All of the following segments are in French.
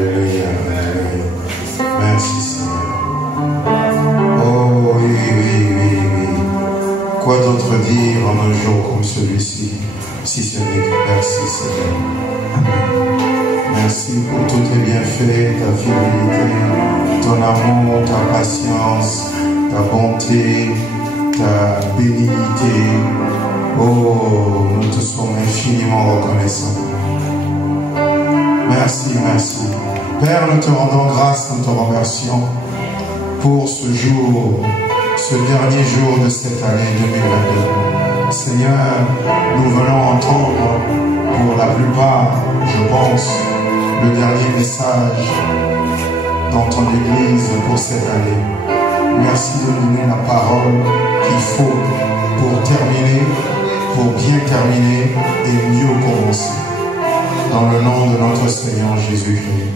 Alléluia. Alléluia. Merci Seigneur. Oh oui, oui, oui, oui. Quoi d'autre dire en un jour comme celui-ci, si ce n'est que merci Seigneur. Merci pour tous tes bienfaits, ta fidélité, ton amour, ta patience, ta bonté, ta bénignité. Oh, nous te sommes infiniment reconnaissants. Merci, merci. Père, nous te rendons grâce, nous te remercions pour ce jour, ce dernier jour de cette année 2022. Seigneur, nous venons entendre pour la plupart, je pense, le dernier message dans ton Église pour cette année. Merci de nous donner la parole qu'il faut pour terminer, pour bien terminer et mieux commencer. Dans le nom de notre Seigneur Jésus-Christ.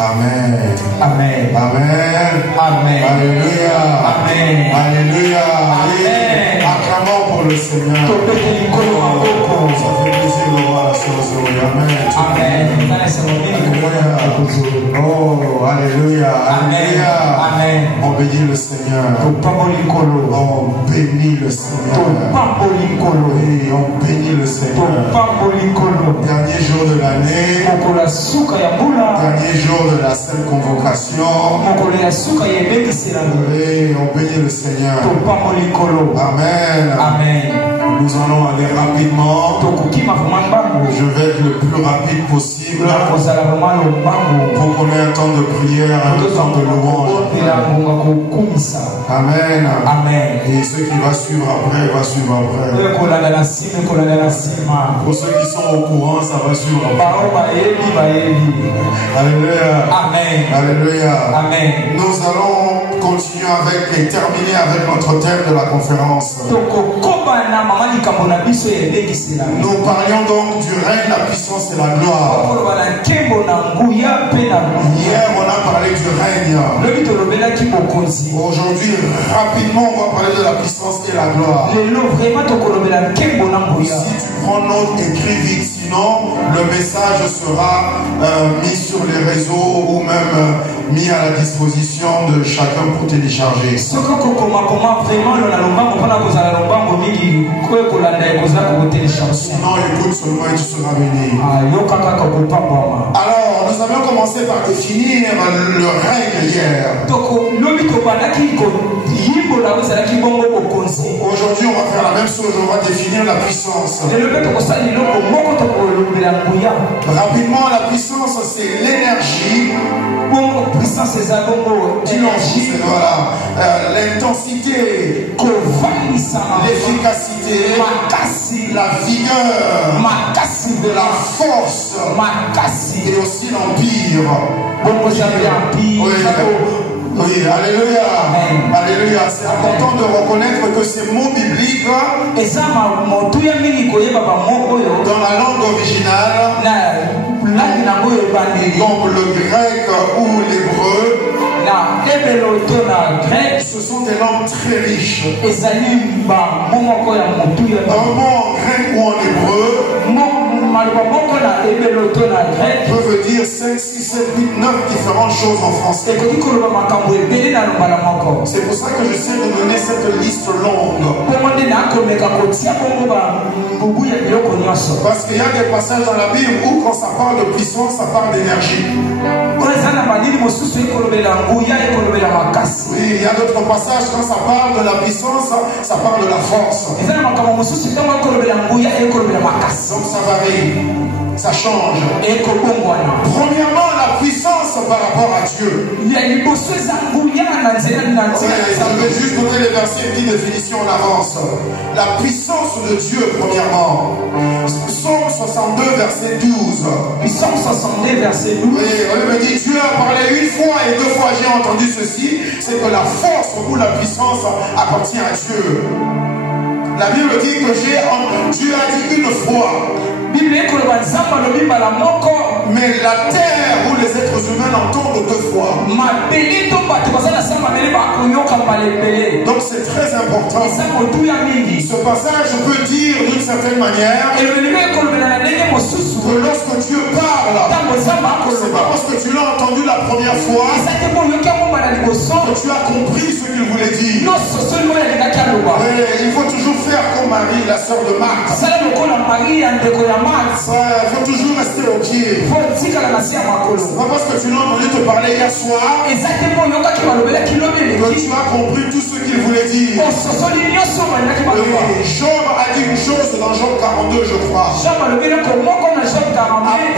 Amen. Amen. Amen. Amen. Alléluia. Amen. Alléluia. Amen. Acclamons pour le Seigneur. Ça fait plaisir de voir la chose. Amen. Amen. Oh, alléluia. Alléluia. Amen. On bénit le Seigneur. On bénit le Seigneur. Oui, on bénit le Seigneur. Dernier jour de l'année. Dernier jour de la sainte convocation. Oui, on bénit le Seigneur. Amen. Amen. Nous allons aller rapidement. Je vais être le plus rapide possible pour qu'on ait un temps de prière, un temps de louange. Amen. Amen. Et ce qui va suivre après, va suivre après. Pour ceux qui sont au courant, ça va suivre après. Alléluia. Amen. Alléluia. Amen. Nous allons continuer avec et terminer avec notre thème de la conférence. Nous parlions donc du règne, la puissance et la gloire. Hier, on a parlé du règne. Aujourd'hui, rapidement, on va parler de la puissance et la gloire. Si tu prends note, écris vite. Sinon, le message sera mis sur les réseaux ou même mis à la disposition de chacun pour télécharger. Sinon, écoute seulement et tu seras béni. Alors, nous avions commencé par définir le règne hier. Aujourd'hui, on va faire la même chose, on va définir la puissance. Rapidement, la puissance, c'est l'énergie. Voilà. L'intensité, l'efficacité, la vigueur, la force et aussi l'empire. Oui, alléluia. Alléluia. C'est important de reconnaître que ces mots bibliques dans la langue originale, donc le grec ou l'hébreu, ce sont des langues très riches. Un mot en grec ou en hébreu peut dire 5, 6, 7, 8, 9 différentes choses en français. C'est pour ça que j'essaie de donner cette liste longue. Parce qu'il y a des passages dans la Bible où quand ça parle de puissance, ça parle d'énergie. Oui, il y a d'autres passages quand ça parle de la puissance, ça parle de la force. Donc ça varie, ça change. Premièrement, la puissance par rapport à Dieu. Je vais juste donner les versets, une petite définition en avance. La puissance de Dieu, premièrement. Psaume 62, verset 12. Psaume 62, verset 12. Oui, on me dit, Dieu a parlé une fois et deux fois, j'ai entendu ceci. C'est que la force ou la puissance appartient à Dieu. La Bible dit que Dieu a dit une fois. Mais la terre où les êtres humains l'entendent deux fois. Donc c'est très important. Ce passage peut dire d'une certaine manière que lorsque Dieu parle, c'est pas parce que tu l'as entendu la première fois que tu as compris ce qu'il voulait dire. Et il faut toujours faire comme Marie, la sœur de Marthe. Il faut toujours rester au pied. C'est pas parce que tu l'as entendu te parler hier soir que tu as compris tout ce qu'il voulait dire. Job a dit une chose dans Job 42, je crois.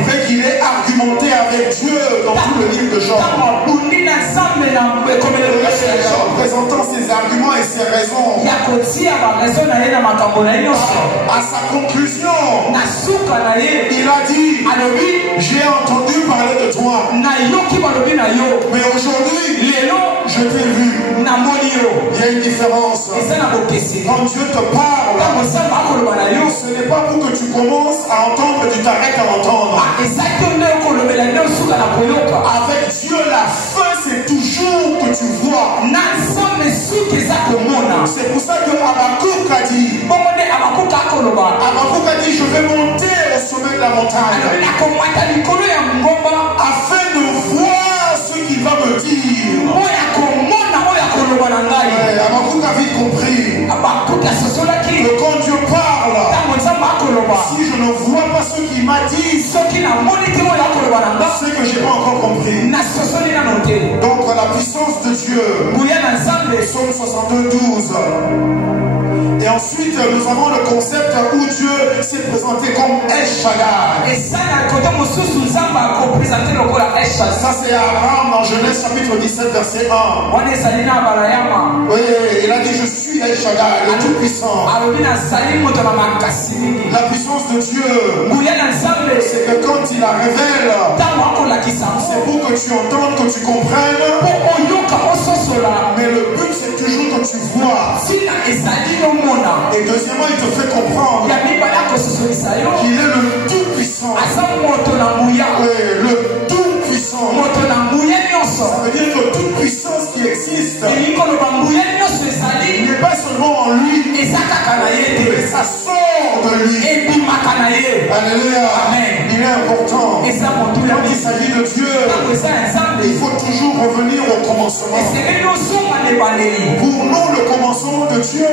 Après qu'il ait argumenté avec Dieu dans tout le livre de Job. Présentant ses arguments et ses raisons. À sa conclusion, il a dit, j'ai entendu parler de toi, mais aujourd'hui je t'ai vu. Il y a une différence. Quand Dieu te parle, ce n'est pas pour que tu commences à entendre, tu t'arrêtes à entendre. Avec Dieu, la fin c'est toujours que tu vois. C'est pour ça que Habakkuk a dit, je vais monter au sommet de la montagne afin de voir ce qu'il va me dire. Habakkuk a vite compris que quand Dieu parle, si je ne vois pas ce qu'il m'a dit, c'est que je n'ai pas encore compris. Donc la puissance de Dieu, Psaume 62, 12. Et ensuite, nous avons le concept où Dieu s'est présenté comme El Shaddai. Ça, c'est Abraham dans Genèse chapitre 17, verset 1. Oui, il a dit, je suis El Shaddai, le Tout-Puissant. La puissance de Dieu, c'est que quand il la révèle, c'est pour que tu entendes, que tu comprennes. Mais le but, c'est toujours que tu vois. Et deuxièmement, il te fait comprendre qu'il est le Tout-Puissant. Oui, le Tout-Puissant. Ça veut dire que toute puissance qui existe n'est pas seulement en lui, mais ça sort de lui. Alléluia. Il est important. Quand il s'agit de Dieu, il faut toujours revenir au commencement. Pour nous, le commencement de Dieu,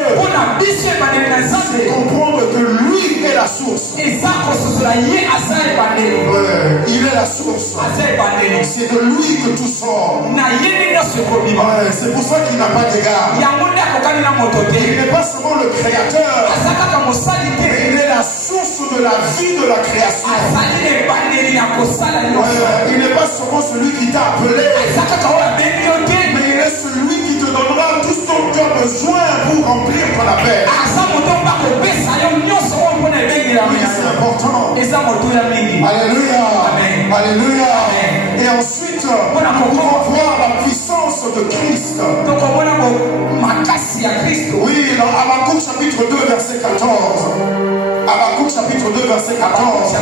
c'est comprendre que lui est la source. Il est la source. C'est de lui que tout sort. C'est pour ça qu'il n'a pas d'égard. Il n'est pas seulement le créateur, mais il est la source de la vie de la création. Il n'est pas seulement celui qui t'a appelé, mais il est celui qui te donnera tout ce dont tu as besoin pour remplir ton appel. Oui, c'est important. Alléluia. Alléluia. Et ensuite, nous pouvons voir la puissance de Christ. Oui, dans Habakkuk chapitre 2, verset 14. Habakkuk chapitre 2, verset 14.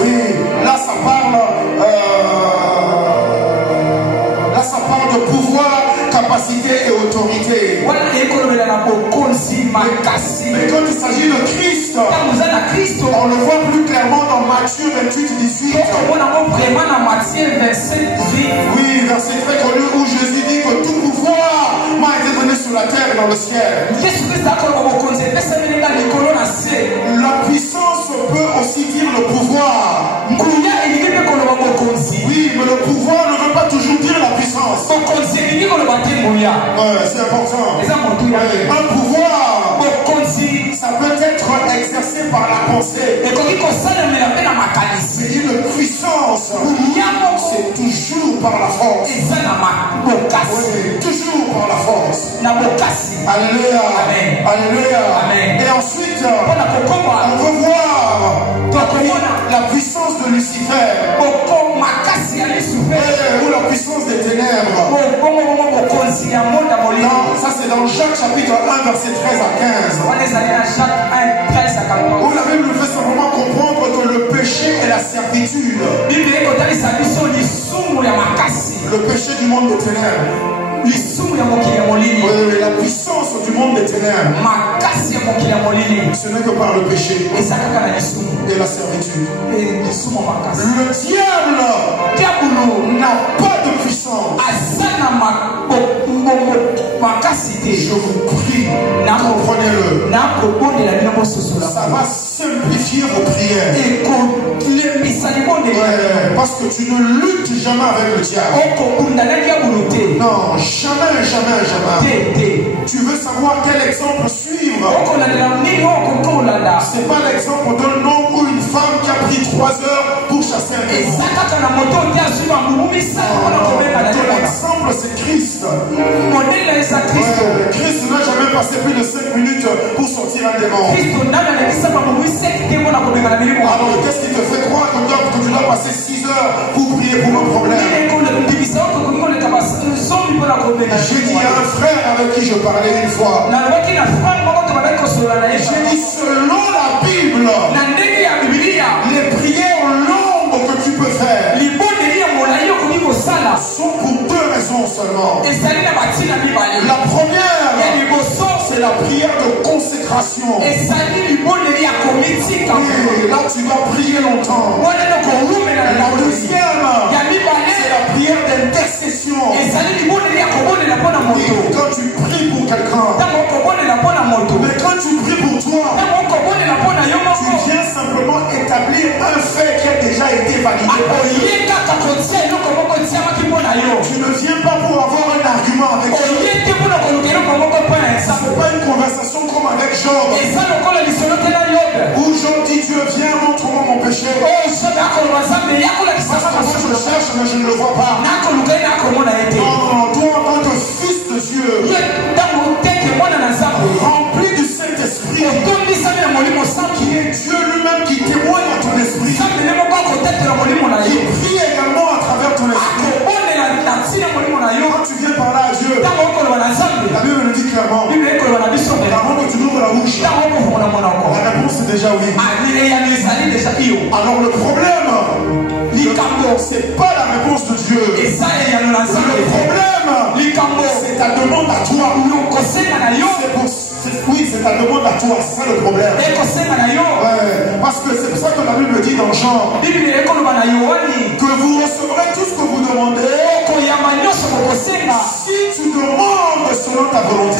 Oui, là ça parle de pouvoir, capacité et autorité. Mais quand il s'agit de Christ, on le voit plus clairement dans Matthieu 28, 18. Oui, verset très connu où Jésus dit que tout pouvoir m'a été donné sur la terre et dans le ciel. La puissance peut aussi dire le pouvoir. Oui, mais le pouvoir ne veut pas toujours dire la puissance. C'est important. Un pouvoir, ça peut être exercé par la pensée. Mais une puissance, c'est toujours par la force. Oui, toujours par la force. Alléluia. Alléluia. Et ensuite, on veut voir la puissance de Lucifer. Ou la puissance des ténèbres. Ça c'est dans Jacques chapitre 1 verset 13 à 15. Où la Bible nous fait simplement comprendre que le péché est la servitude. Bible ekotalisa biso lisumu ya makasi. Le péché du monde des ténèbres. Lisumu ya mokili ya molili. Oui, la puissance du monde des ténèbres. Makasi ya mokili ya molili. Ce n'est que par le péché Eza kaka na lisumu. et la servitude. Lisumu makasi. Le diable n'a pas de puissance. Aza na makasi te. Je vous prie, comprenez-le. Ça va simplifier vos prières. Ouais, parce que tu ne luttes jamais avec le diable. Non, jamais, jamais, jamais. Tu veux savoir quel exemple suivre? C'est pas l'exemple d'un homme ou une femme qui a pris 3 heures pour chasser un démon. Ton exemple, c'est Christ. Christ n'a jamais passé plus de 5 minutes pour sortir un démon. Alors qu'est-ce qui te fait croire que tu dois passer 6 heures pour prier pour un problème? J'ai dit à un frère avec qui je parlais une fois, j'ai dit selon la Bible, les prières longues que tu peux faire sont pour 2 raisons seulement. La première, c'est la prière de consécration. Et là tu vas prier longtemps. La deuxième, c'est la prière d'intercession. Quand tu pries pour quelqu'un, mais quand tu pries pour toi, tu viens simplement établir un fait qui a déjà été validé. Tu ne viens pas pour avoir un argument avec Dieu. Ça n'est pas une conversation comme avec Job. Où Job dit Dieu viens montre-moi mon péché. Je cherche mais je ne le vois pas. Non, toi en tant que fils de Dieu, rempli du Saint-Esprit, qui est Dieu lui-même qui témoigne à ton esprit, qui prie également à travers ton esprit. Quand tu viens parler à Dieu, la Bible nous dit clairement, avant que tu n'ouvres la bouche, la réponse est déjà oui. Alors le problème, c'est pas la réponse de Dieu. Le problème, c'est ta demande à toi. Oui, c'est ta demande à toi, c'est ça le problème. Ouais, parce que c'est pour ça que la Bible dit dans Jean que vous recevrez tout ce que vous demandez si tu demandes selon ta volonté.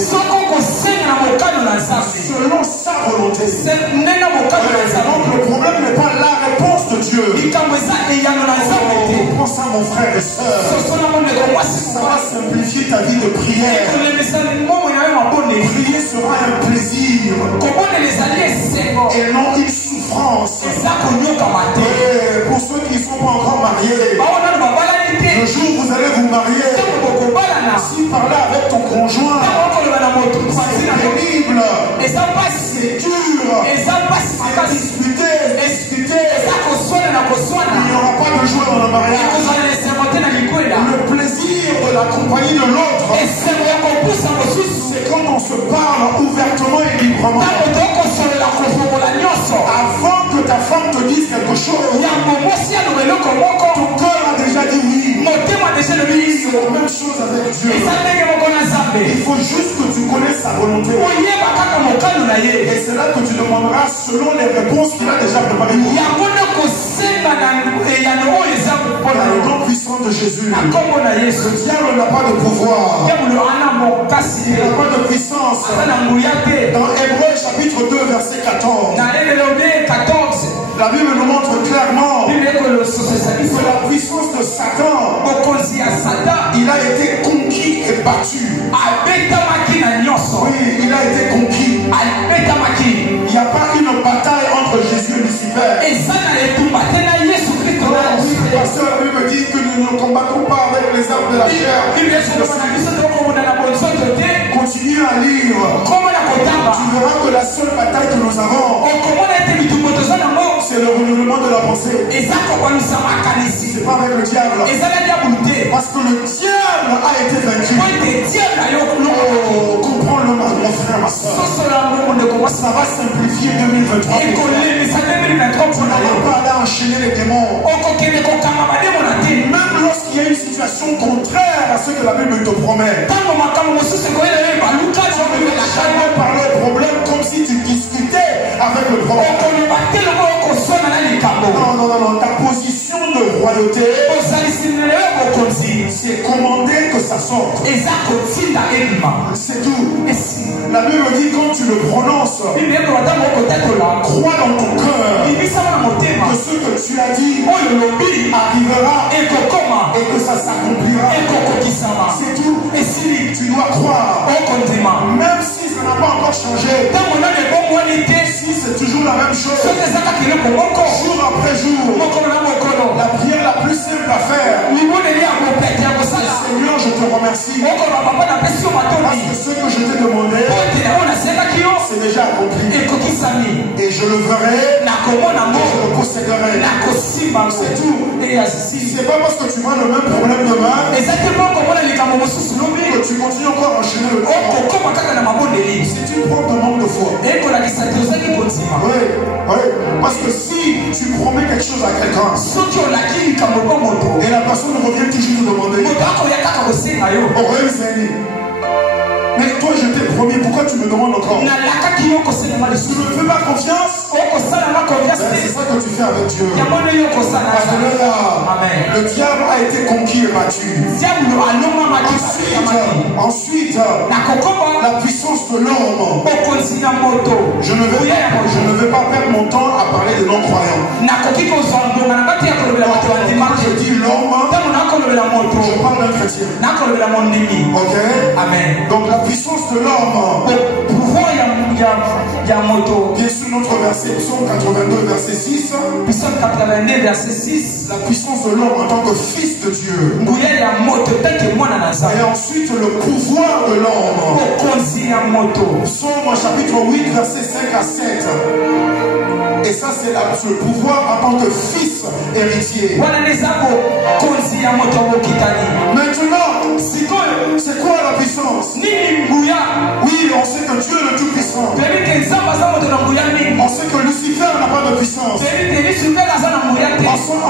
Selon sa volonté. Donc le problème n'est pas la réponse de Dieu. Prends ça mon frère et soeur. Ça va simplifier ta vie de prière. Prier sera un plaisir et non une souffrance. Pour ceux qui ne sont pas encore mariés, le jour où vous allez vous marier, si parler avec ton conjoint, c'est pénible, c'est dur, discuter, il n'y aura pas de joie dans le mariage. Le plaisir de la compagnie de l'autre, c'est quand on se parle ouvertement et librement. Avant que ta femme te dise quelque chose, ton cœur a déjà dit oui. C'est la même chose avec Dieu. Il faut juste que tu connaisses sa volonté. Et c'est là que tu demanderas selon les réponses qu'il a déjà préparées pour toi. Par le nom puissant de Jésus, le diable n'a pas de pouvoir. Il n'a pas de puissance. Dans Hébreux chapitre 2 verset 14, la Bible nous montre clairement que la puissance de Satan, il a été conquis et battu. Oui, il a été conquis. Il n'y a pas une bataille entre Jésus et Lucifer. Oui, le pasteur, la Bible dit que nous ne combattons pas avec les armes de la chair. Continue à lire. Tu verras que la seule bataille que nous avons, c'est le renouvellement de la pensée. C'est pas avec le diable. Parce que le diable a été vaincu. Oh, comprends-le, mon frère, ma soeur. Ça va simplifier 2023. Tu n'allais pas aller enchaîner les démons. Même lorsqu'il y a une situation contraire à ce que la Bible te promet. Tu ne vais jamais parler au problème comme si tu discutais avec le problème. Non. Ta position de royauté, c'est commander que ça sorte. C'est tout. La Bible dit quand tu le prononces, crois dans ton cœur que ce que tu as dit arrivera et que ça s'accomplira. C'est tout. Et si tu dois croire, même si ça n'a pas encore changé, si c'est toujours la même chose, jour après jour, la prière la plus simple à faire, Seigneur, je te remercie parce que ce que je t'ai demandé, c'est déjà accompli. Et je le verrai, et je le posséderai. C'est tout. C'est pas parce que tu vois le même problème demain que tu continues encore à enchaîner le temps. C'est une preuve de manque de foi. Oui. Parce que si tu promets quelque chose à quelqu'un et la personne revient toujours te demander, mais toi je t'ai promis, pourquoi tu me demandes encore? Tu ne me fais pas confiance? C'est ça que tu fais avec Dieu. Le diable a été conquis et battu. Ensuite, la puissance de l'homme. Je ne vais pas perdre mon temps à parler des non-croyants. Quand je dis l'homme, je parle d'un chrétien. Ok? Amen. Donc la puissance de l'homme. Bien sûr, notre verset, Psaume 82, verset 6. La puissance de l'homme en tant que fils de Dieu. Et ensuite, le pouvoir de l'homme. Psaume chapitre 8, verset 5 à 7. Et ça, c'est le pouvoir en tant que fils héritier. Maintenant, c'est quoi la puissance? Oui, on sait que Dieu est le Tout-Puissant. On sait que Lucifer n'a pas de puissance. On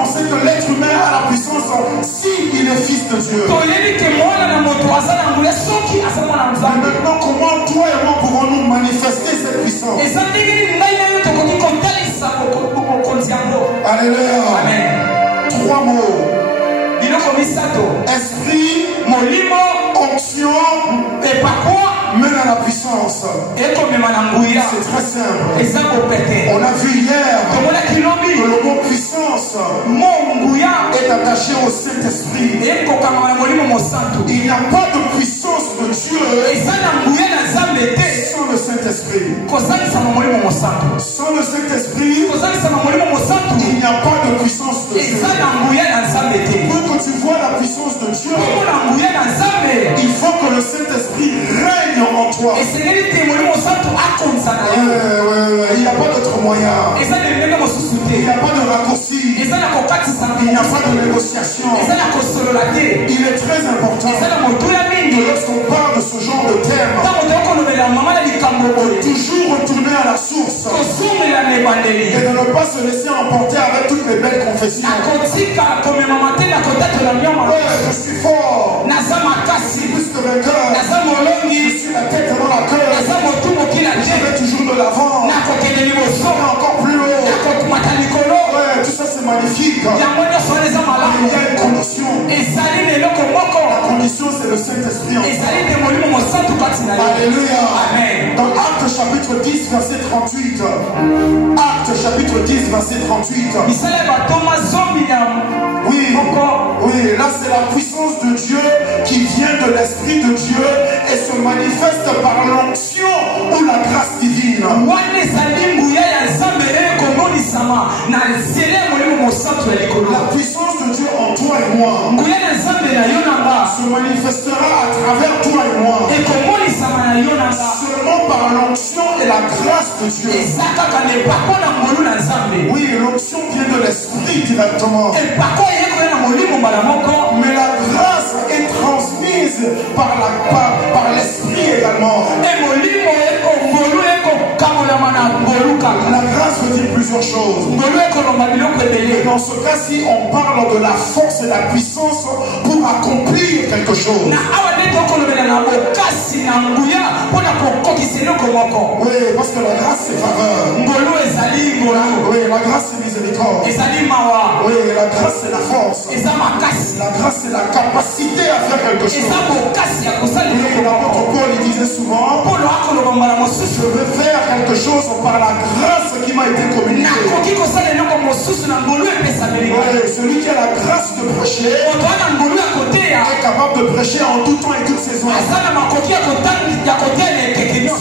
sait que l'être humain a la puissance s'il est fils de Dieu. Mais maintenant, comment toi et moi pouvons-nous manifester cette puissance? Alléluia. Amen. 3 mots. Esprit, onction et par quoi mène à la puissance. C'est très simple. On a vu hier que le mot puissance est attaché au Saint-Esprit. Il n'y a pas de puissance de Dieu sans le Saint-Esprit. Sans le Saint-Esprit, il n'y a pas de puissance de Dieu. Pour que tu vois la puissance de Dieu, il faut que le Saint-Esprit règne en toi. Il n'y a pas d'autre moyen. Il n'y a pas de raccourci. Il n'y a pas de négociation. Il est très important que lorsqu'on parle de ce genre de thème, toujours retourner à la source et de ne pas se laisser emporter avec toutes les belles confessions. Je suis fort, je suis plus que vainqueur, je suis la tête dans la queue, je vais toujours de l'avant, je vais encore plus haut. Tout ça c'est magnifique. Il y a une condition. La condition c'est le Saint-Esprit. Alléluia. Dans Actes chapitre 10 verset 38. Actes chapitre 10 verset 38. Oui, là c'est la puissance de Dieu qui vient de l'Esprit de Dieu et se manifeste par l'onction ou la grâce divine. La puissance de Dieu en toi et moi se manifestera à travers toi et moi seulement par l'onction et la grâce de Dieu. Oui, l'onction vient de l'Esprit directement, mais la grâce est transmise par l'Esprit également. plusieurs choses. Mais dans ce cas-ci, on parle de la force et la puissance pour accomplir quelque chose. Oui, parce que la grâce c'est faveur. Oui, la grâce c'est miséricorde. Oui, la grâce c'est la force. La grâce c'est la capacité à faire quelque chose. Oui, l'apôtre Paul il disait souvent, je veux faire quelque chose par la grâce qui m'a été communiquée. Oui, celui qui a la grâce de prêcher est capable de prêcher en tout temps et toute saison.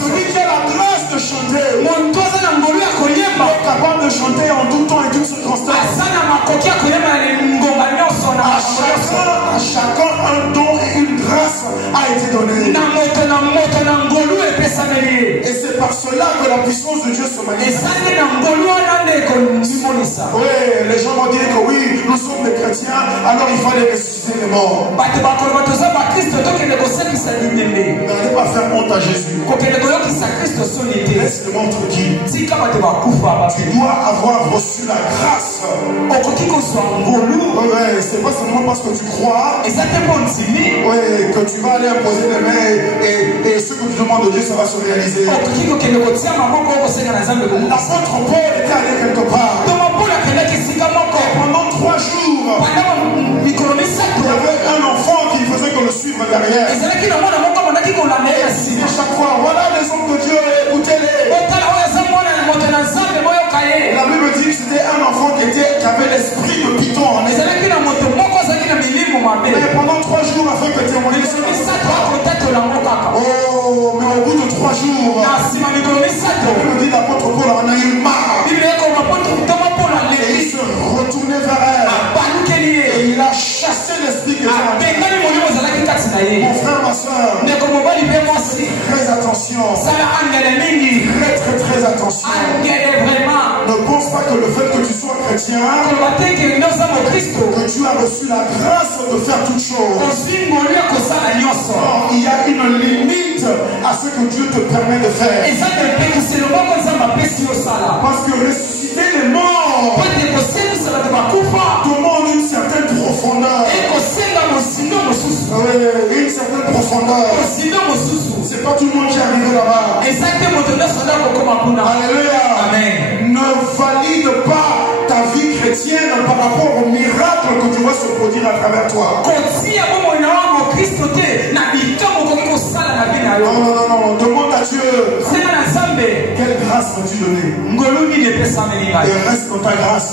Celui qui a la grâce de chanter est capable de chanter en tout temps et toute circonstance. À chacun un don et une grâce a été donnée. Et c'est par cela que la puissance de Dieu se manifeste. Oui, les gens vont dire que oui, nous sommes des chrétiens, alors il fallait ressusciter les morts. N'allez pas faire honte à Jésus. Laisse-le monde tranquille. Tu dois avoir reçu la grâce. Ouais, c'est pas seulement parce que tu crois que tu vas aller imposer les mains et ce que tu demandes de Dieu, ça va se réaliser. L'apôtre Paul était allé quelque part. Pendant 3 jours, il y avait un enfant qui faisait que le suivre derrière. Et chaque fois, voilà les hommes de Dieu, écoutez-les. La Bible dit que c'était un enfant qui avait l'esprit de Python en lui. Mais pendant 3 jours, afin que témoigner. Oh, mais au bout de 3 jours, la Bible dit l'apôtre Paul en a eu marre. Et il se retournait vers elle. Et il a chassé l'esprit que mon frère, ma soeur, très attention. Très attention. Ne pense pas que le fait que tu sois chrétien, que tu as reçu la grâce de faire toutes choses. Non, il y a une limite à ce que Dieu te permet de faire. Parce que ressusciter les morts demande une certaine profondeur. Une certaine profondeur. C'est pas tout le monde qui est arrivé là-bas. Alléluia. Amen. Ne valide pas ta vie chrétienne par rapport au miracle que tu vois se produire à travers toi. Non. Demande à Dieu. Quelle grâce vas-tu donner? Et reste dans ta grâce.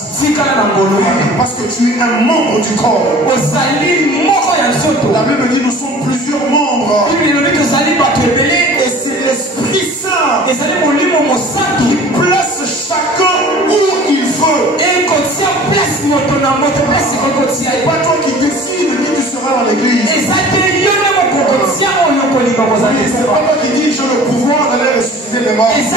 Parce que tu es un membre du corps. La Bible dit nous sommes plusieurs membres. Et c'est l'Esprit Saint qui place chacun où il veut. C'est pas toi qui décides qui tu seras dans l'église. C'est pas toi qui dis j'ai le pouvoir d'aller ressusciter les morts. Je sais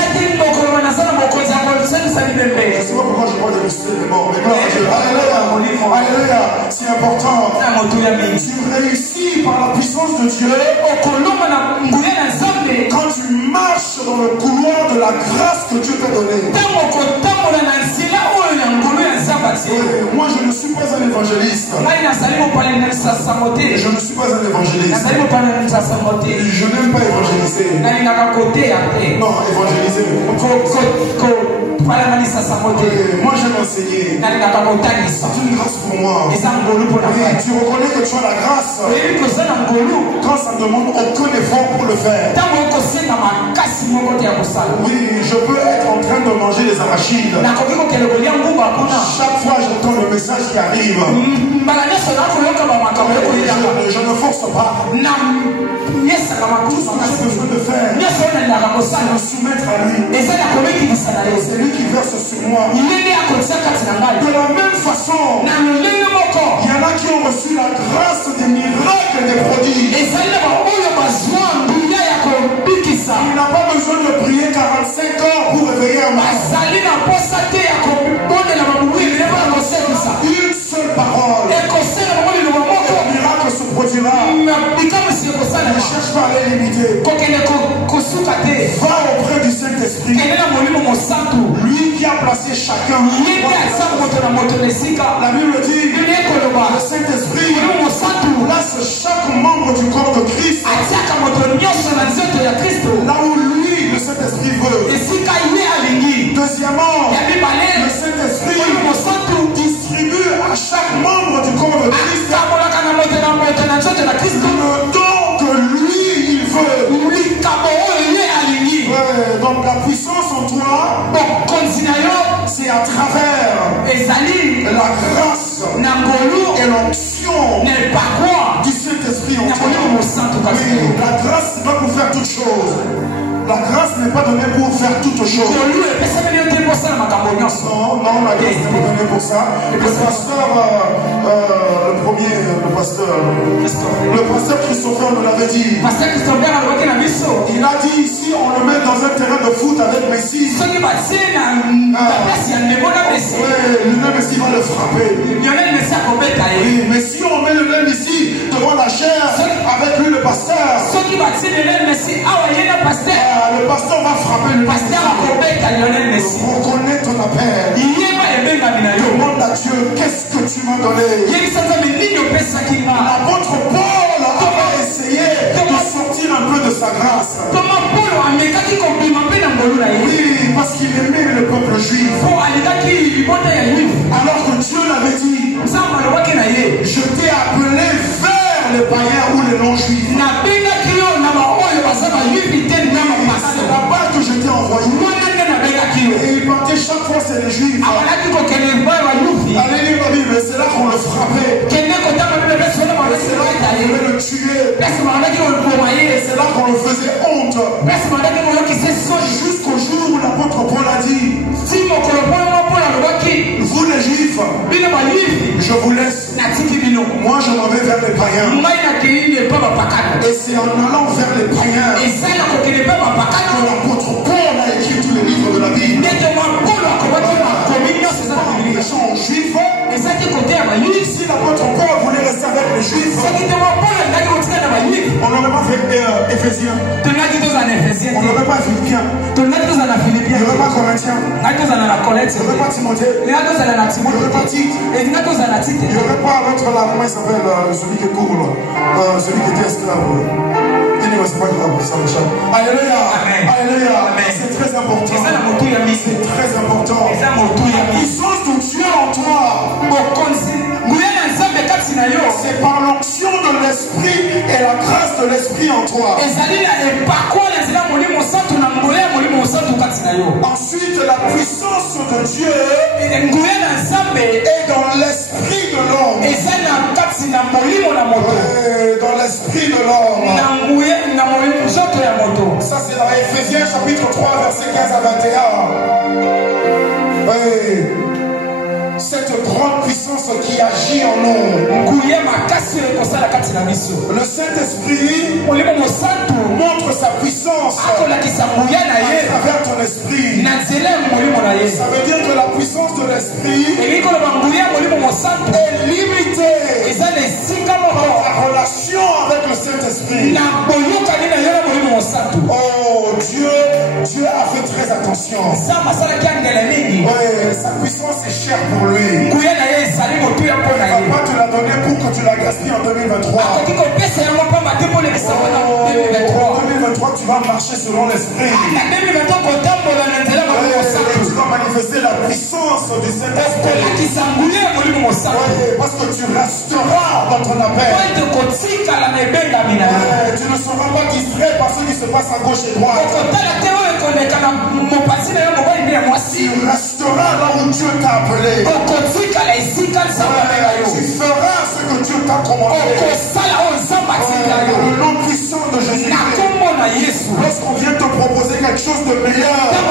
pas pourquoi je parle de ressusciter les morts. Mais gloire à Dieu. Alléluia. Alléluia. C'est important. Tu réussis par la puissance de Dieu quand tu marches dans le couloir de la grâce que Dieu t'a donnée. Moi je ne suis pas un évangéliste. Je ne suis pas un évangéliste. Je n'aime pas évangéliser. Non, évangéliser. Moi j'aime enseigner. C'est une grâce pour moi. Tu reconnais que tu as la grâce quand ça ne demande aucun effort pour le faire. Oui, je peux être en train de manger des arachides. Chaque fois j'entends le message qui arrive. Je ne force pas. Tout ce que j'ai besoin de faire, c'est me soumettre à lui. C'est lui qui verse sur moi. De la même façon, il y en a qui ont reçu la grâce des miracles et des prodiges. Il n'a pas besoin de prier 45 heures pour réveiller un mort. Une seule parole. Le miracle se produira. Ne cherche pas à les limiter. Va auprès du Saint-Esprit. Lui qui a placé placer chacun. La Bible dit, le Saint-Esprit place chaque membre du corps de Christ là où lui, le Saint-Esprit veut. Deuxièmement, le Saint-Esprit distribue à chaque membre du corps de Christ le don que lui, il veut. Donc la puissance en toi, c'est à travers la grâce et l'onction du Saint-Esprit en toi. Oui, la grâce n'est pas pour faire toutes choses. La grâce n'est pas donnée pour faire toutes choses. Non, la grâce n'est pas donnée pour ça. Le pasteur, le pasteur Christopher nous l'avait dit. Il a dit ici, on le met dans un terrain de foot avec Messi. Lionel Messi va le frapper. Oui, mais si on met Lionel Messi devant la chair, avec lui le pasteur, le pasteur va frapper le pasteur. Reconnais ton appel. Demande à Dieu, qu'est-ce que tu m'as donné? L'apôtre Paul a essayé de sortir un peu de sa grâce. Oui, parce qu'il aimait le peuple juif. Alors que Dieu l'avait dit, je t'ai appelé vers les païens ou les non-juifs. C'est là-bas que je t'ai envoyé. Et il partait chaque fois, c'est les juifs. Allez lire la Bible, c'est là qu'on le frappait. C'est là qu'on voulait le tuer. Et c'est là qu'on le faisait honte. Jusqu'au jour où l'apôtre Paul a dit, vous les juifs, je vous laisse. Moi je m'en vais vers les païens. Et c'est en allant vers les païens que l'apôtre Paul a écrit tous les livres de la Bible. Les gens juifs, si l'apôtre Paul voulait rester avec les juifs, on n'aurait pas fait Éphésiens, on n'aurait pas Philippiens, on n'aurait pas Corinthiens, on n'aurait pas Timothée, on n'aurait pas Tite, il n'y aurait pas l'autre là, comment il s'appelle, celui qui est court là, celui qui était esclave. C'est pas grave, ça me chante. Alléluia. Alléluia. C'est très important. C'est très important. La puissance de Dieu en toi, c'est par l'onction de l'Esprit et la grâce de l'Esprit en toi. Ensuite, la puissance de Dieu est dans l'esprit de l'homme. Dans l'esprit de l'homme. Ça c'est dans Éphésiens chapitre 3 verset 15 à 21. Cette grande puissance qui agit en nous. Le Saint-Esprit montre sa puissance à travers ton esprit. Ça veut dire que la puissance de l'esprit est limitée par la relation avec le Saint-Esprit. Oh Dieu a fait très attention. Sa puissance est chère pour lui. Il ne va pas te la donner pour que tu la gaspilles en 2023. En 2023, tu vas marcher selon l'esprit. Tu vas manifester la puissance du Saint-Esprit. Parce que tu resteras dans ton appel. Tu ne seras pas distrait par ce qui se passe à gauche et droite. Tu resteras là où Dieu t'a appelé. Tu feras ce que Dieu t'a commandé. Dans le nom puissant de Jésus-Christ. Lorsqu'on vient te proposer quelque chose de meilleur, tu ne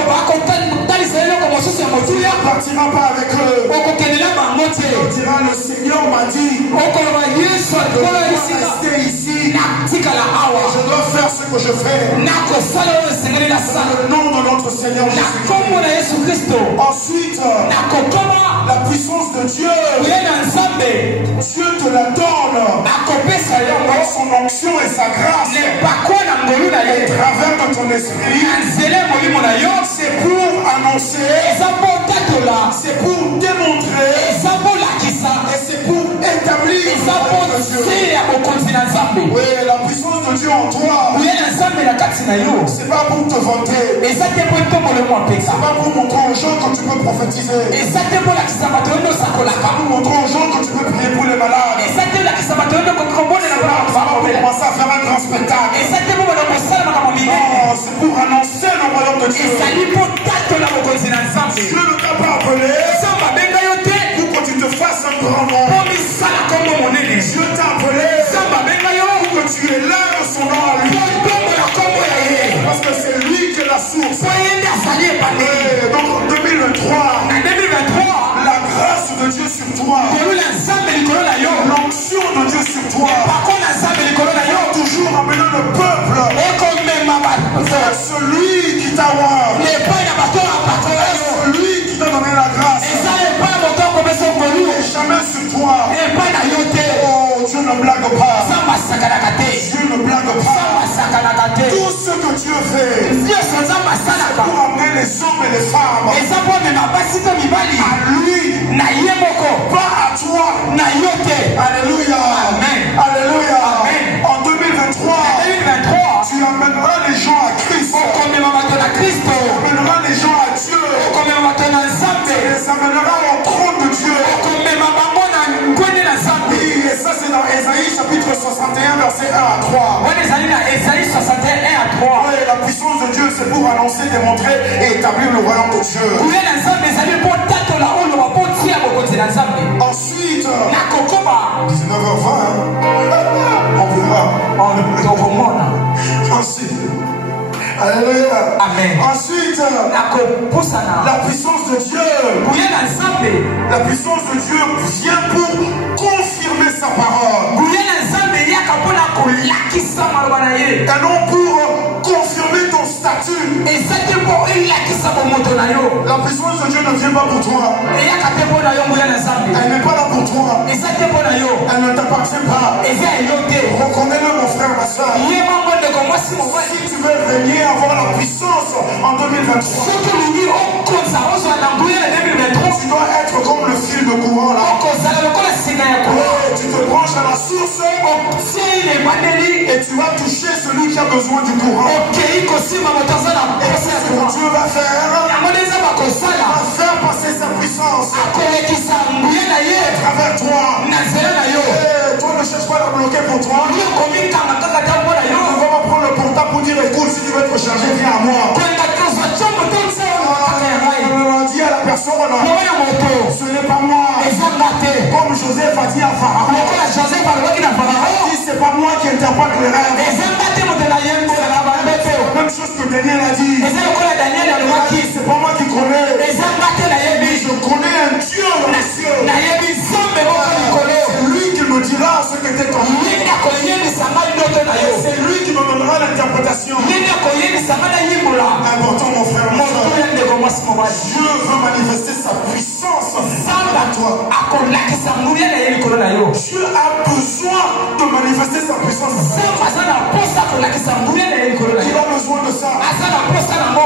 partiras pas avec eux. Tu diras, le Seigneur m'a dit, je dois rester ici. Je dois faire ce que je fais. Dans le nom de notre Seigneur Jésus-Christ. Ensuite, la puissance de Dieu, Dieu te la donne dans son onction et sa grâce. Au travers de ton esprit, c'est pour annoncer, c'est pour démontrer, et c'est pour établir le royaume de Dieu. Oui, la puissance de Dieu en toi, c'est pas pour te vanter, c'est pas pour montrer aux gens que tu peux prophétiser, c'est pas pour montrer aux gens que tu peux prier pour les malades, c'est pas pour commencer à faire un grand spectacle. Non, c'est pour annoncer le royaume de Dieu. Dieu ne t'a pas appelé pour que tu te fasses un grand nom. Dieu t'a appelé pour que tu élèves son nom à lui. Parce que c'est lui qui est la source. Donc en 2023, la grâce de Dieu sur toi, l'onction de Dieu sur toi, toujours amener le peuple vers celui qui t'a oint, celui qui t'a donné la grâce. Et jamais sur toi. Oh, Dieu ne blague pas. Dieu ne blague pas. Tout ce que Dieu fait, c'est pour amener les hommes et les femmes à lui, pas à toi. Alléluia. Amen. Alléluia. Amen. En 2023, tu amèneras les gens à Christ. Tu amèneras les gens à Dieu. Tu les amèneras au trône de Dieu. Oui, et ça c'est dans Ésaïe chapitre 61 verset 1 à 3. Oui, la puissance de Dieu c'est pour annoncer, démontrer et établir le royaume de Dieu. Ensuite, 19h20, on verra. Ensuite, alléluia. Amen. Ensuite, la puissance de Dieu. La puissance de Dieu vient pour confirmer sa parole. Et non pour confirmer ton statut. La puissance de Dieu ne vient pas pour toi. Elle n'est pas là pour toi. Elle ne t'appartient pas. Reconnais-le mon frère, ma soeur. Si tu veux venir avoir la puissance en 2023, tu dois être comme le fil de courant là. Tu te branches à la source et tu vas toucher celui qui a besoin du courant. Et ce que Dieu va faire, il va faire passer sa puissance à travers toi. Et toi ne cherche pas à la bloquer pour toi. Ne va pas prendre le portable pour dire écoute, si tu veux être chargé, viens à moi. Dis à la personne, ce n'est pas moi. Comme Joseph a dit à Pharaon, c'est pas moi qui interprète les rêves. Même chose que Daniel a dit. C'est pas moi qui connais. Je connais un Dieu dans les cieux. C'est lui qui me dira ce que t'es en train. C'est lui qui me donnera l'interprétation. Important mon frère, mon soeur. Dieu veut manifester sa puissance à toi. Dieu a besoin de manifester sa puissance. Il a besoin de ça.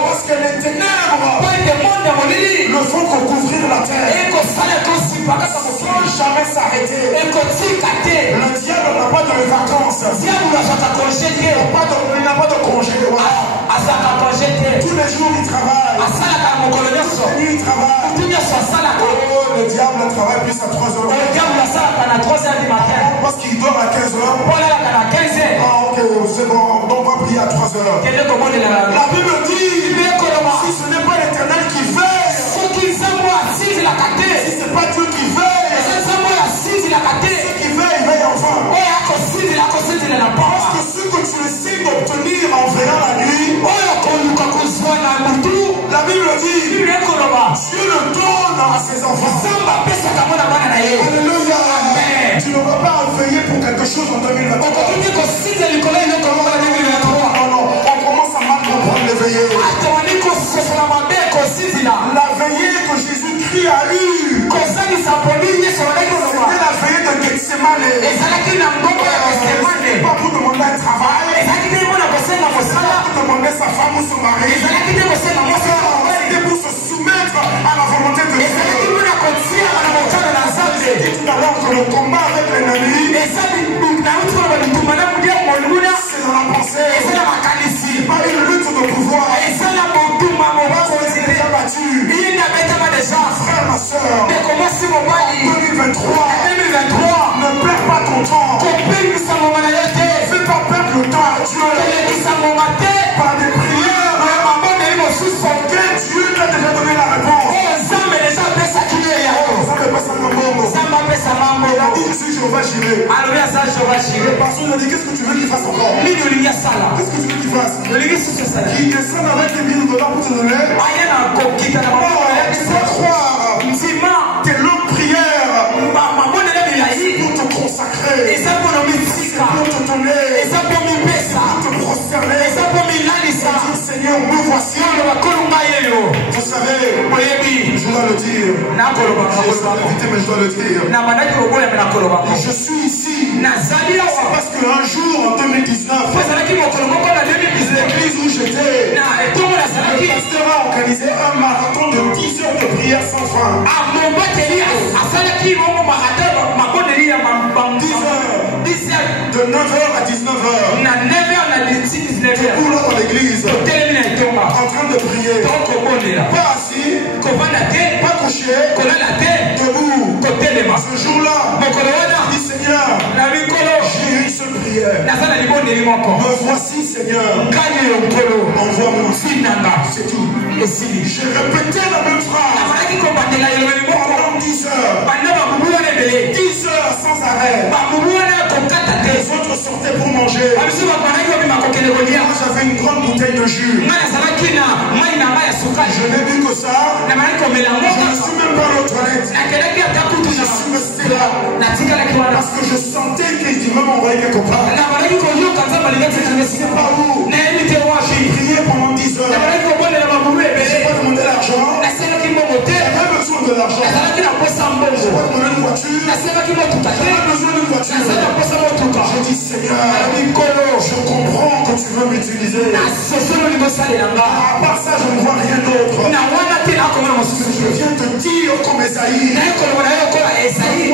Parce que les ténèbres ne font que couvrir la terre. Sans jamais s'arrêter. Le diable n'a pas de vacances. Il n'a pas de congé. Tous les jours il travaille. Il travaille. Le diable travaille plus à 3 heures. Parce qu'il dort à 15 heures. Ah ok, c'est bon. Donc on va prier à 3 heures. La Bible dit, si ce n'est pas l'Éternel qui veille, si ce n'est pas Dieu qui veille, ceux qui veillent, veillent enfin. Parce que ce que tu essaies d'obtenir en veillant la nuit, la Bible dit, Dieu le donne à ses enfants. Alléluia. Tu ne vas pas veiller pour quelque chose en 2023. Non, non, on commence à mal comprendre les veillées. La veillée que Jésus-Christ a eue, c'était la veillée de Gethsemane. C'était pas pour demander un travail, pour demander sa femme ou son mari. alors que le combat avec l'ennemi, c'est dans la pensée. C'est pas une lutte de pouvoir. C'est déjà battu. Frère, ma soeur, en 2023, ne perds pas ton temps. Fais pas perdre le temps à Dieu par des prières. Que Dieu t'a déjà donné la réponse. Il a dit, je suis Jéhovah Jireh. Le pasteur a dit, qu'est-ce que tu veux qu'il fasse encore? Qu'est-ce que tu veux qu'il fasse? Qu'il descende avec les $1000 pour te donner. Tu dois croire. Tes longues prières pour te consacrer, pour te donner, pour te prosterner. Seigneur, nous voici. Vous savez, je dois le dire. Je suis invité, mais je dois le dire. Je suis ici. C'est parce qu'un jour, en 2019, l'église où j'étais, le pasteur a organisé un marathon de 10 heures de prière sans fin. 10 heures. De 9h à 19h. Pour dans l'église. En train de prier. Pas assis. Pas couché. Debout. Ce jour-là, dit Seigneur, j'ai une seule prière. Me voici, Seigneur. Envoie-moi. C'est tout. J'ai répété la même phrase pendant 10 heures. 10 heures sans arrêt. Les autres sortaient pour manger. Moi, j'avais une grande bouteille de jus. Je n'ai bu que ça. Je ne suis même pas allé aux toilettes. Je suis resté là. Parce que je sentais qu'il va m'envoyer quelque part. Je ne sais pas où. J'ai prié pendant 10 heures. Je n'ai pas demandé l'argent. J'avais besoin de l'argent. Je n'ai pas demandé une voiture. J'avais besoin d'une voiture. Je dis Seigneur, je comprends que tu veux m'utiliser. À part ça, je ne vois rien d'autre. Je viens te dire comme Esaïe.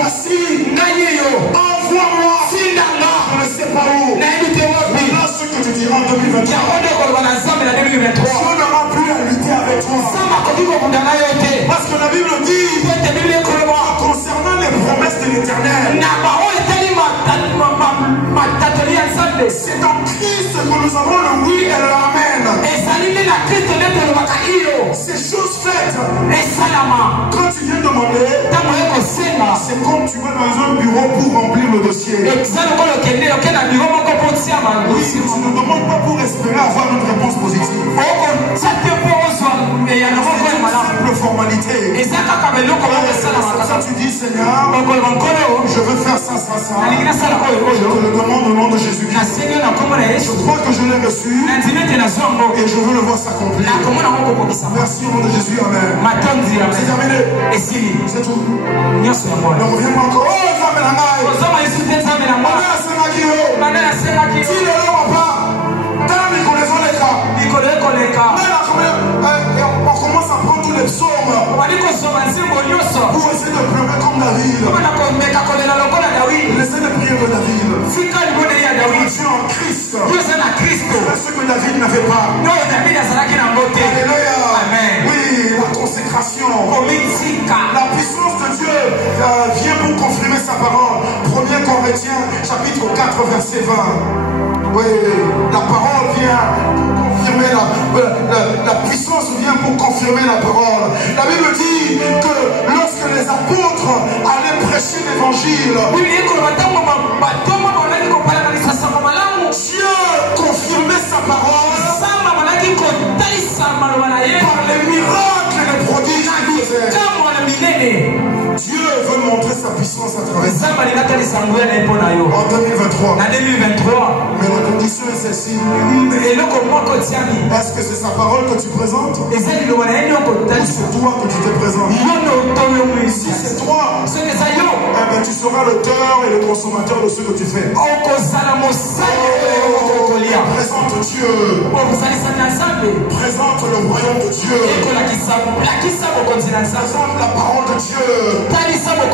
Voici, envoie-moi. Je ne sais pas où. Voilà ce que tu diras en 2023. Dieu n'aura plus à lutter avec toi. Parce que la Bible dit concernant les promesses de l'Éternel, c'est en Christ que nous avons le oui et l'amen. Ces choses faites, quand tu viens demander, c'est comme tu vas dans un bureau pour remplir le dossier. Oui, tu ne demandes pas pour espérer avoir une réponse positive. C'est une simple formalité. Ça tu dis Seigneur, je veux faire ça. Je te le demande au nom de Jésus-Christ. Je crois que je l'ai reçu et je veux le voir s'accomplir. Merci au nom de Jésus, amen. C'est terminé. C'est tout. Ne reviens pas encore. Oh, on commence à prendre tous les psaumes pour essayer de pleurer comme David. Essayer de prier de David. Tu es en Christ. C'est ce que David n'avait pas. Alléluia. Oui, la consécration. La puissance de Dieu vient pour confirmer sa parole. 1 Corinthiens chapitre 4 verset 20. Oui, la parole vient pour confirmer la puissance vient pour confirmer la parole. La Bible dit que lorsque les apôtres allaient prêcher l'évangile, Dieu confirmait sa parole par les miracles et les prodiges qu'il faisait. Dieu veut montrer sa puissance à travers ça. En 2023. Mais la condition est celle-ci. Est-ce que c'est sa parole que tu présentes? Ou c'est toi que tu te présentes? Si c'est toi, eh ben, tu seras l'auteur et le consommateur de ce que tu fais. Présente Présente Dieu. Présente le royaume de Dieu. Présente la parole de Dieu.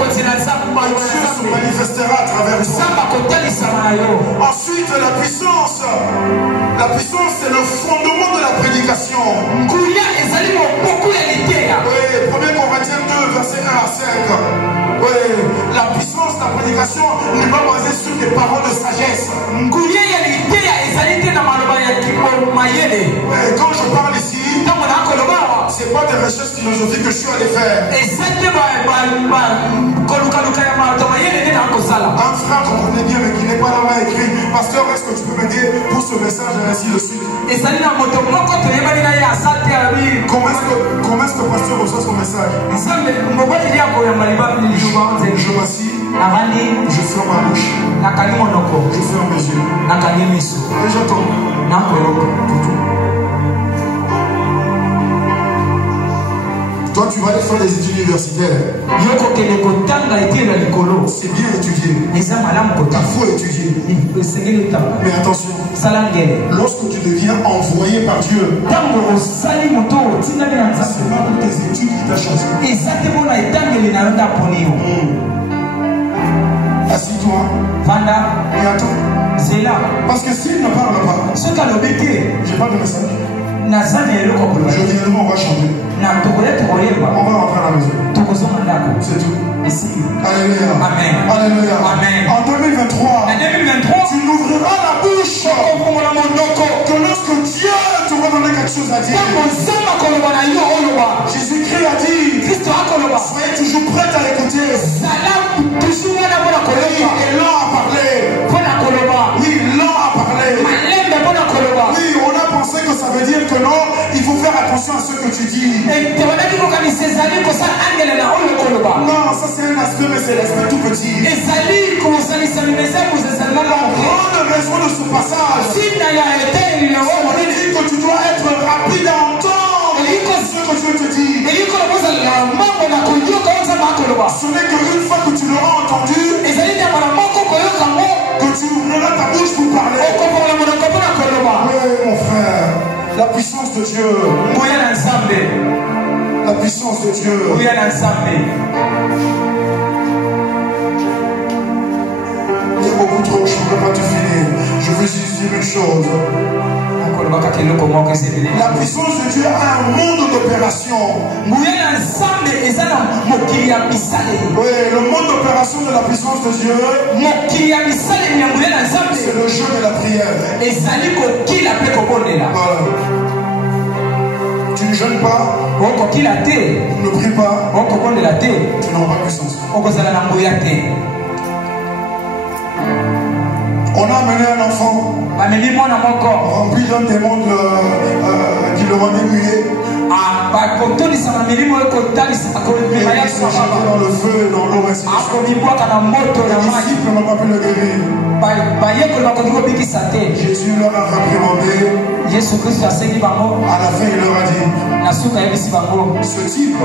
Dieu se manifestera à travers toi. Ensuite, la puissance. La puissance, c'est le fondement de la prédication. Oui, 1 Corinthiens 2, verset 1 à 5. Oui, la puissance, la prédication n'est pas basée sur des paroles de sagesse. Oui, quand je parle ici, c'est pas des recherches philosophiques que je suis allé faire. Un frère, comprenez bien, mais qui n'est pas là, m'a écrit: Pasteur, est-ce que tu peux m'aider pour ce message et ainsi de suite? Comment est-ce que le pasteur reçoit son message? Je m'assis, je ferme ma bouche, je ferme mes yeux et j'attends. Toi, tu vas aller faire des études universitaires. C'est bien étudié. Il faut étudier. Mais attention, lorsque tu deviens envoyé par Dieu, c'est pas pour tes études qu'il t'a choisi. Assis-toi et attends. Parce que s'il ne parle pas, j'ai pas de message. Jovialement, on va chanter. On va rentrer à la maison. C'est tout. Alléluia. Amen. Alléluia. Amen. En 2023, tu n'ouvriras la bouche que lorsque Dieu te va donner quelque chose à dire. Jésus-Christ a dit: soyez toujours prêts à écouter. Et l'un a parlé. Oui, l'un a parlé. Oui, on a pensé que ça veut dire que non, il faut faire attention à ce que tu dis. Non, ça c'est un aspect, mais c'est l'aspect tout petit. La grande raison de ce passage, c'est que tu dois être rapide à entendre ce que Dieu te dit. Ce n'est qu'une fois que tu l'auras entendu que tu ouvriras ta bouche pour parler. Oui, mon frère, la puissance de Dieu. La puissance de Dieu. Il y a beaucoup trop, je ne peux pas te finir. Je veux juste dire une chose. La puissance de Dieu a un monde d'opération. Oui, le monde d'opération de la puissance de Dieu, c'est le jeûne et la prière. Voilà. Tu ne jeûnes pas, tu ne pries pas, tu n'auras pas de puissance. On a amené un enfant rempli d'un démon qui le rendait muet. Il s'est jeté dans le feu et dans l'eau. Les disciples n'ont pas pu le guérir. Jésus leur a réprimandé. À la fin, il leur a dit: ce type,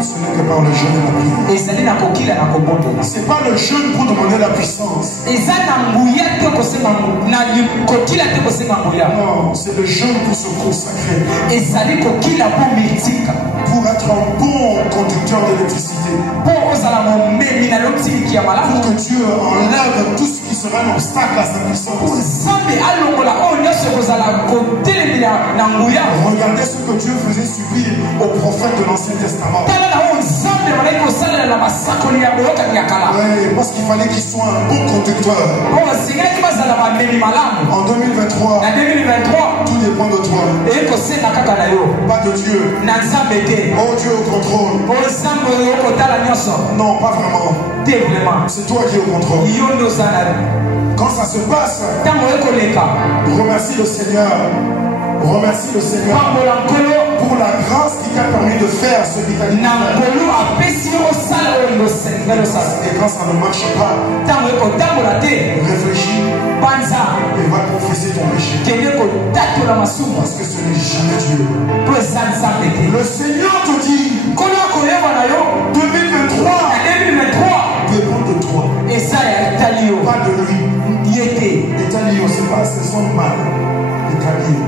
ce n'est que par le jeûne et la prière. C'est pas le jeûne pour demander la puissance. Non, c'est le jeûne pour se consacrer. Pour être un bon conducteur d'électricité. Pour que Dieu enlève tout ce qui serait un obstacle à sa puissance. Regardez ce que Dieu faisait subir aux prophètes de l'Ancien Testament. Oui, parce qu'il fallait qu'ils soient un bon conducteur. En 2023, tout dépend de toi. Pas de Dieu. Oh, Dieu au contrôle. Non, pas vraiment. C'est toi qui es au contrôle. Quand ça se passe, remercie le Seigneur. Remercie le Seigneur pour la grâce qui t'a permis de faire ce qu'il t'a dit. Et quand ça ne marche pas, réfléchis et va confesser ton péché. Parce que ce n'est jamais Dieu. Le Seigneur te dit: 2023 dépend de toi. Pas de lui. Italio, c'est pas c'est son mal. Italio.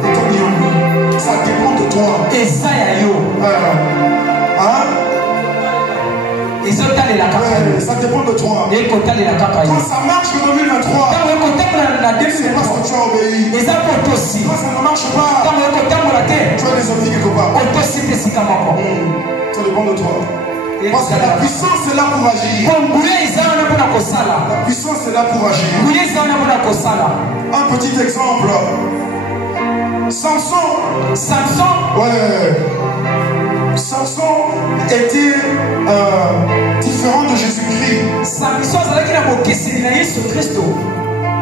Italio. Ça dépend de toi. Et ça, il y a Hein? Et ça, t'as les la campagne. Ça dépend de toi. Et quand t'as les la campagne. Quand ça marche en 2023, c'est parce que tu as obéi. Et ça, pour toi aussi. Quand ça ne marche pas, Quand on tu as désobéi quelque part. Ça dépend de toi. Parce que la puissance est là pour agir. La puissance est là pour agir. Un petit exemple. Samson. Ouais. Samson était différent de Jésus-Christ.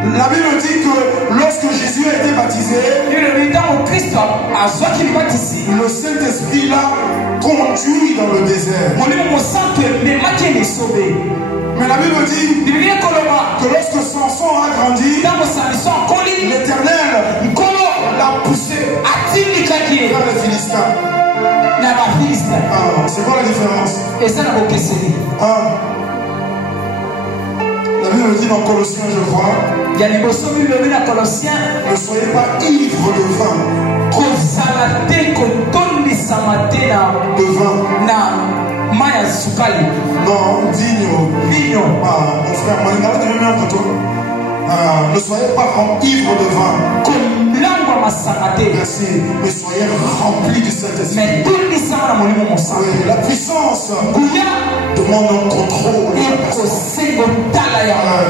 La Bible dit que lorsque Jésus a été baptisé, le Saint-Esprit l'a conduit dans le désert. Mais la Bible dit que lorsque Samson a grandi, l'Éternel l'a poussé vers les Philistins. C'est quoi la différence? La Bible dit dans Colossiens, je crois, ne soyez pas ivres de vin. Non, digne. Mon frère, ne soyez pas ivres de vin. Merci. Mais soyez remplis du Saint-Esprit. Oui, la puissance demande un contrôle.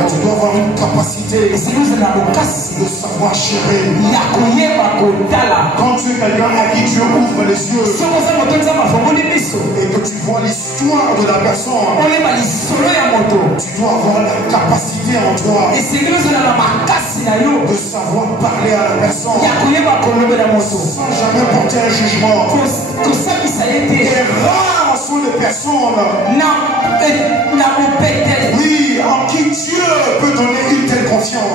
Tu dois avoir une capacité de savoir gérer. Quand tu es quelqu'un à qui Dieu ouvre les yeux et que tu vois l'histoire de la personne, tu dois avoir la capacité en toi de savoir parler à la personne sans jamais porter un jugement. Et rares sont les personnes en qui Dieu peut donner une telle confiance.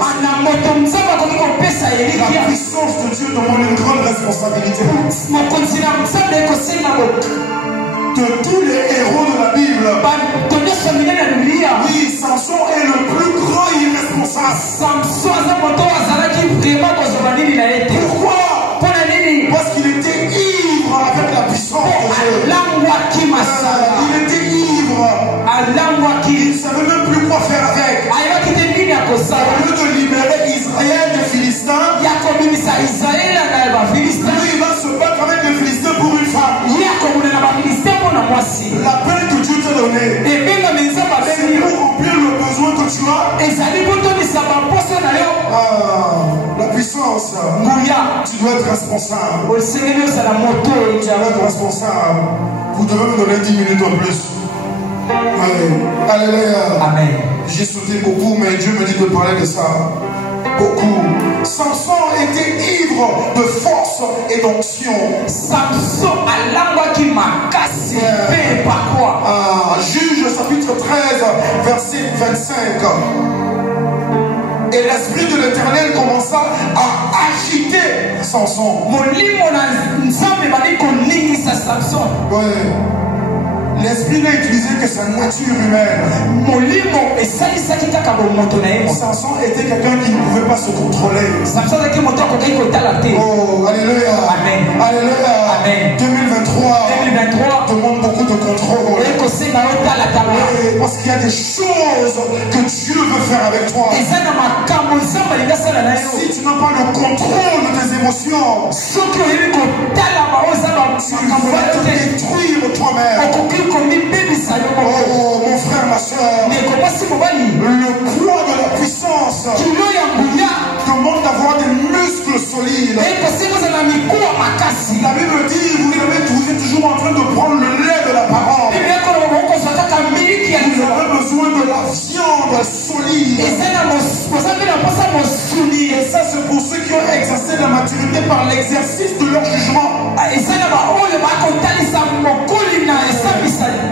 La puissance de Dieu demande une grande responsabilité. De tous les héros de la Bible, oui, Samson est le plus grand irresponsable. Pourquoi? Parce qu'il était ivre avec la puissance de Dieu. Il était ivre. Il ne savait même plus quoi faire avec. Au lieu de libérer Israël des Philistins, lui il va se battre avec les Philistins pour une femme. La peine que Dieu t'a donnée, c'est pour remplir le besoin que tu as. La puissance, tu dois être responsable. Tu dois être responsable. Vous devez me donner 10 minutes en plus. Alléluia. Amen. J'ai sauté beaucoup, mais Dieu me dit de parler de ça. Beaucoup. Samson était ivre de force et d'onction. Juge chapitre 13, verset 25. Et l'esprit de l'Éternel commença à agiter Samson. Ouais. L'esprit n'a utilisé que sa nature humaine. Samson était quelqu'un qui ne pouvait pas se contrôler. Oh, alléluia. Amen. Alléluia. Amen. 2023 demande beaucoup de contrôle. Parce qu'il y a des choses que Dieu veut faire avec toi. Si tu n'as pas le contrôle de tes émotions, tu vas te détruire toi-même. Oh, mon frère, ma soeur, le poids de la puissance demande d'avoir des muscles solides. La Bible dit, vous êtes toujours en train de prendre le lait de la parole. Vous avez besoin de la viande solide. Et ça, c'est pour ceux qui ont exercé la maturité par l'exercice de leur jugement.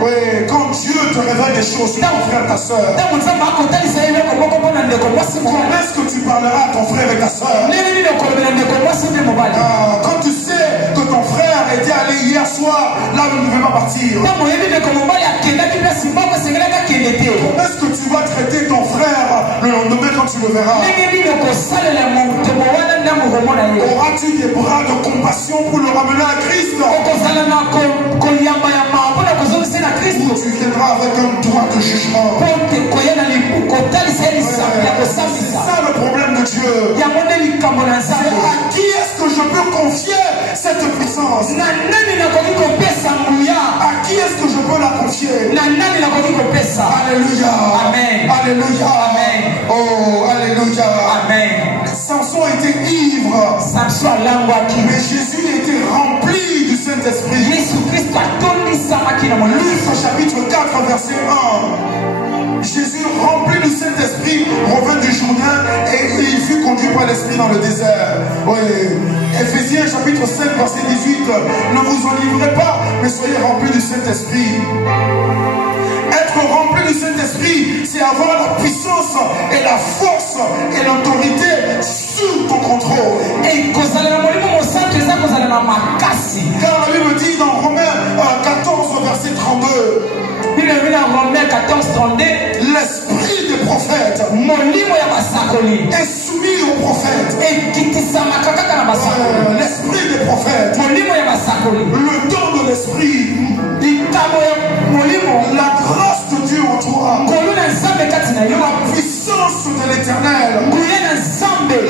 Oui, quand Dieu te révèle des choses sur ton frère, ta soeur, comment est-ce que tu parleras à ton frère et ta soeur? Quand tu sais que ton frère était allé hier soir là où il ne pouvait pas partir, comment est-ce que tu vas traiter ton frère le lendemain quand tu le verras? Auras-tu des bras de compassion pour le ramener à Christ? Ou tu viendras avec un droit de jugement? C'est ça le problème de Dieu. À qui est-ce que je peux confier cette puissance? À qui est-ce que je peux la confier? Alléluia. Amen. Alléluia. Amen. Oh, alléluia. Amen. Samson était ivre. Mais Jésus était rempli du Saint-Esprit. Luc chapitre 4 verset 1. Jésus rempli du Saint-Esprit revint du Jourdain et il fut conduit par l'Esprit dans le désert. Oui. Éphésiens chapitre 5 verset 18. Ne vous enivrez pas, mais soyez remplis du Saint-Esprit. Être rempli du Saint-Esprit, c'est avoir la puissance et la force et l'autorité sous ton contrôle. Car la Bible dit dans Romains 14 verset 32. L'esprit des prophètes est soumis aux prophètes. L'esprit des prophètes, le don de l'esprit, la grâce de Dieu en toi, la puissance de l'éternel,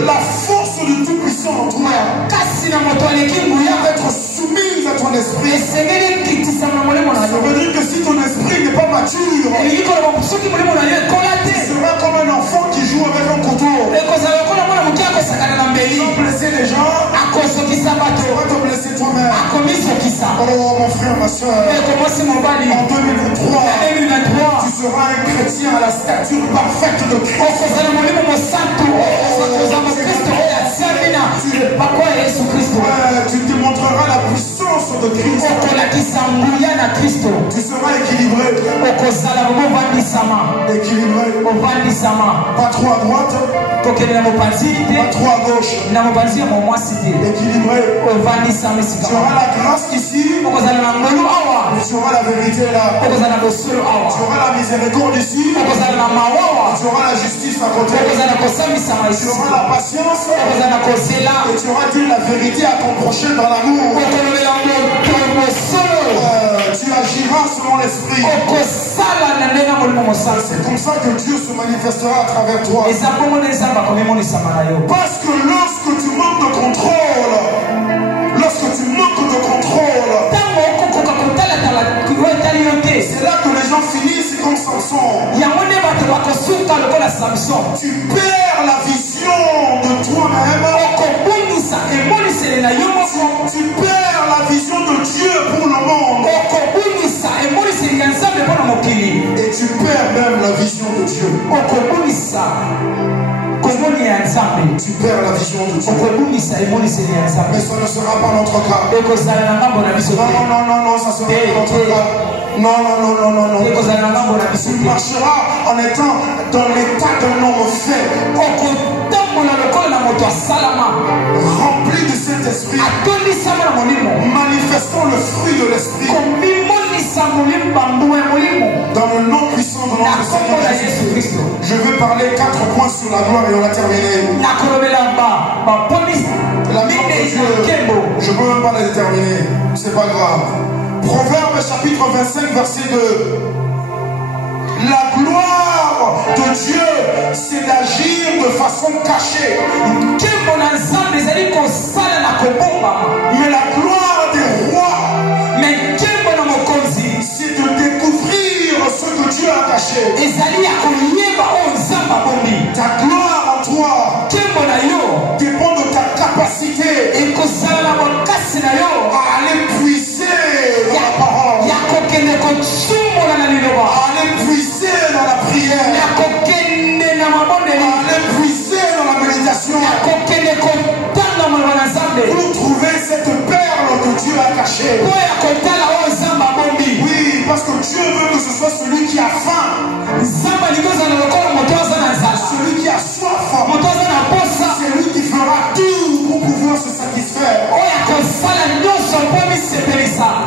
la force de tout puissant en toi, être soumise à ton esprit. Ça veut dire que si ton esprit n'est pas mature, tu seras comme un enfant qui joue avec un couteau. Tu vas blesser les gens, tu vas te blesser toi-même. Oh mon frère, ma soeur, en 2023, tu seras un chrétien à la stature parfaite de Christ. Tu démontreras la puissance de Christ. Tu seras équilibré. Équilibré. Pas trop à droite, pas trop à gauche. Équilibré. Tu auras la grâce ici. Tu auras la vérité là. Tu auras la miséricorde ici. Tu auras la justice à côté. Tu auras la patience. Et tu auras dit la vérité à ton prochain dans l'amour. Tu agiras selon l'esprit. C'est comme ça que Dieu se manifestera à travers toi. Parce que lorsque tu manques de contrôle, c'est là que les gens finissent comme Samson. Tu perds la vision de toi-même. Tu perds la vision de Dieu pour le monde. Et tu perds même la vision de Dieu. Tu perds la vision de Dieu. Mais ça ne sera pas notre cas. Non, ça sera pas notre cas. Non. Tu marcheras en étant dans l'état d'un homme faible, rempli du Saint-Esprit, manifestant le fruit de l'Esprit. Dans le nom puissant de notre Seigneur Jésus-Christ. Je vais parler 4 points sur la gloire et on va terminer. La gloire de Dieu, je ne peux même pas les déterminer. C'est pas grave. Proverbe chapitre 25 verset 2. La gloire de Dieu, c'est d'agir de façon cachée. Mais la gloire des rois, c'est de découvrir ce que Dieu a caché. Ta gloire en toi dépend de ta capacité à aller puiser dans la parole, à aller puiser dans la prière, à aller puiser dans la méditation pour trouver cette perle que Dieu a cachée. Oui, parce que Dieu veut que ce soit celui qui a faim, celui qui a soif, c'est lui qui fera tout pour pouvoir se satisfaire.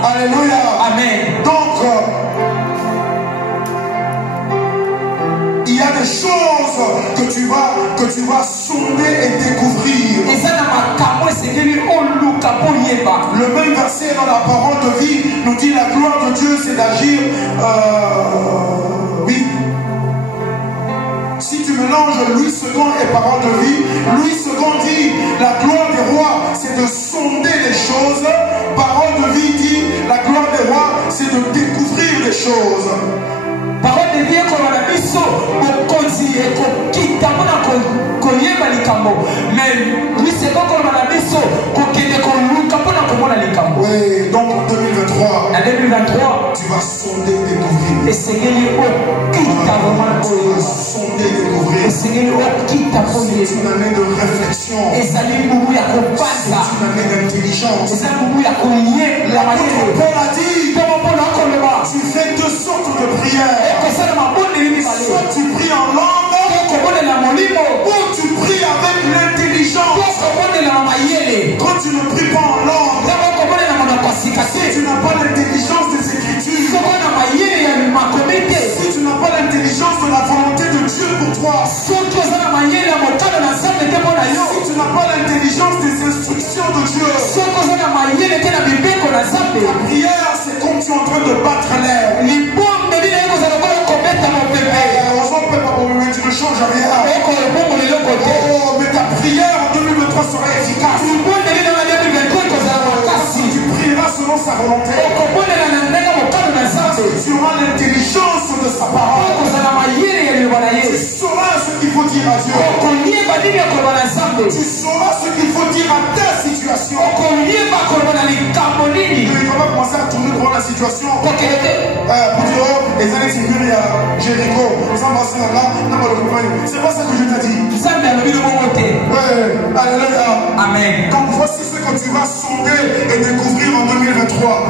Alléluia. Amen. Donc, il y a des choses que tu sonder et découvrir. Le même verset dans la parole de vie nous dit la gloire de Dieu c'est d'agir. Oui. Si tu mélanges Louis II et parole de vie, Louis II dit la gloire des rois c'est de sonder les choses. Parole de vie dit la gloire des rois c'est de découvrir les choses. Parole de vie comme la biso okonzi ekokita mona koyeba likambo mais lui c'est pas comme la biso kokende koluka mona komona likambo. Oui, donc en 2023 en 2023 tu vas sonder découvrir. esengeli okita vraiment sonder découvrir. esengeli okita koyeba. C'est une année de réflexion. ezali bubu ya kopasa. C'est une année d'intelligence. ezali bubu ya koyeba. Paul a dit tu fais deux sortes de prières. Soit tu pries en langue, ou tu pries avec l'intelligence. Quand tu ne pries pas en langue, si tu n'as pas l'intelligence des Écritures, si tu n'as pas l'intelligence de la volonté de Dieu pour toi, si tu n'as pas l'intelligence des instructions de Dieu, ta prière c'est comme tu es en train de battre l'air. Tu ne changes rien. Oh, mais ta prière en 2023 sera efficace. Si tu prieras selon sa volonté, tu auras l'intelligence de sa parole. Tu sauras ce qu'il faut dire à Dieu. Tu sauras ce qu'il faut dire à ta situation. Il ne va pas commencer à tourner devant la situation pour dire oh, les années il y a Jéricho, c'est pas ça que je t'ai dit. Alléluia. Amen. Donc voici ce que tu vas sonder et découvrir en 2023.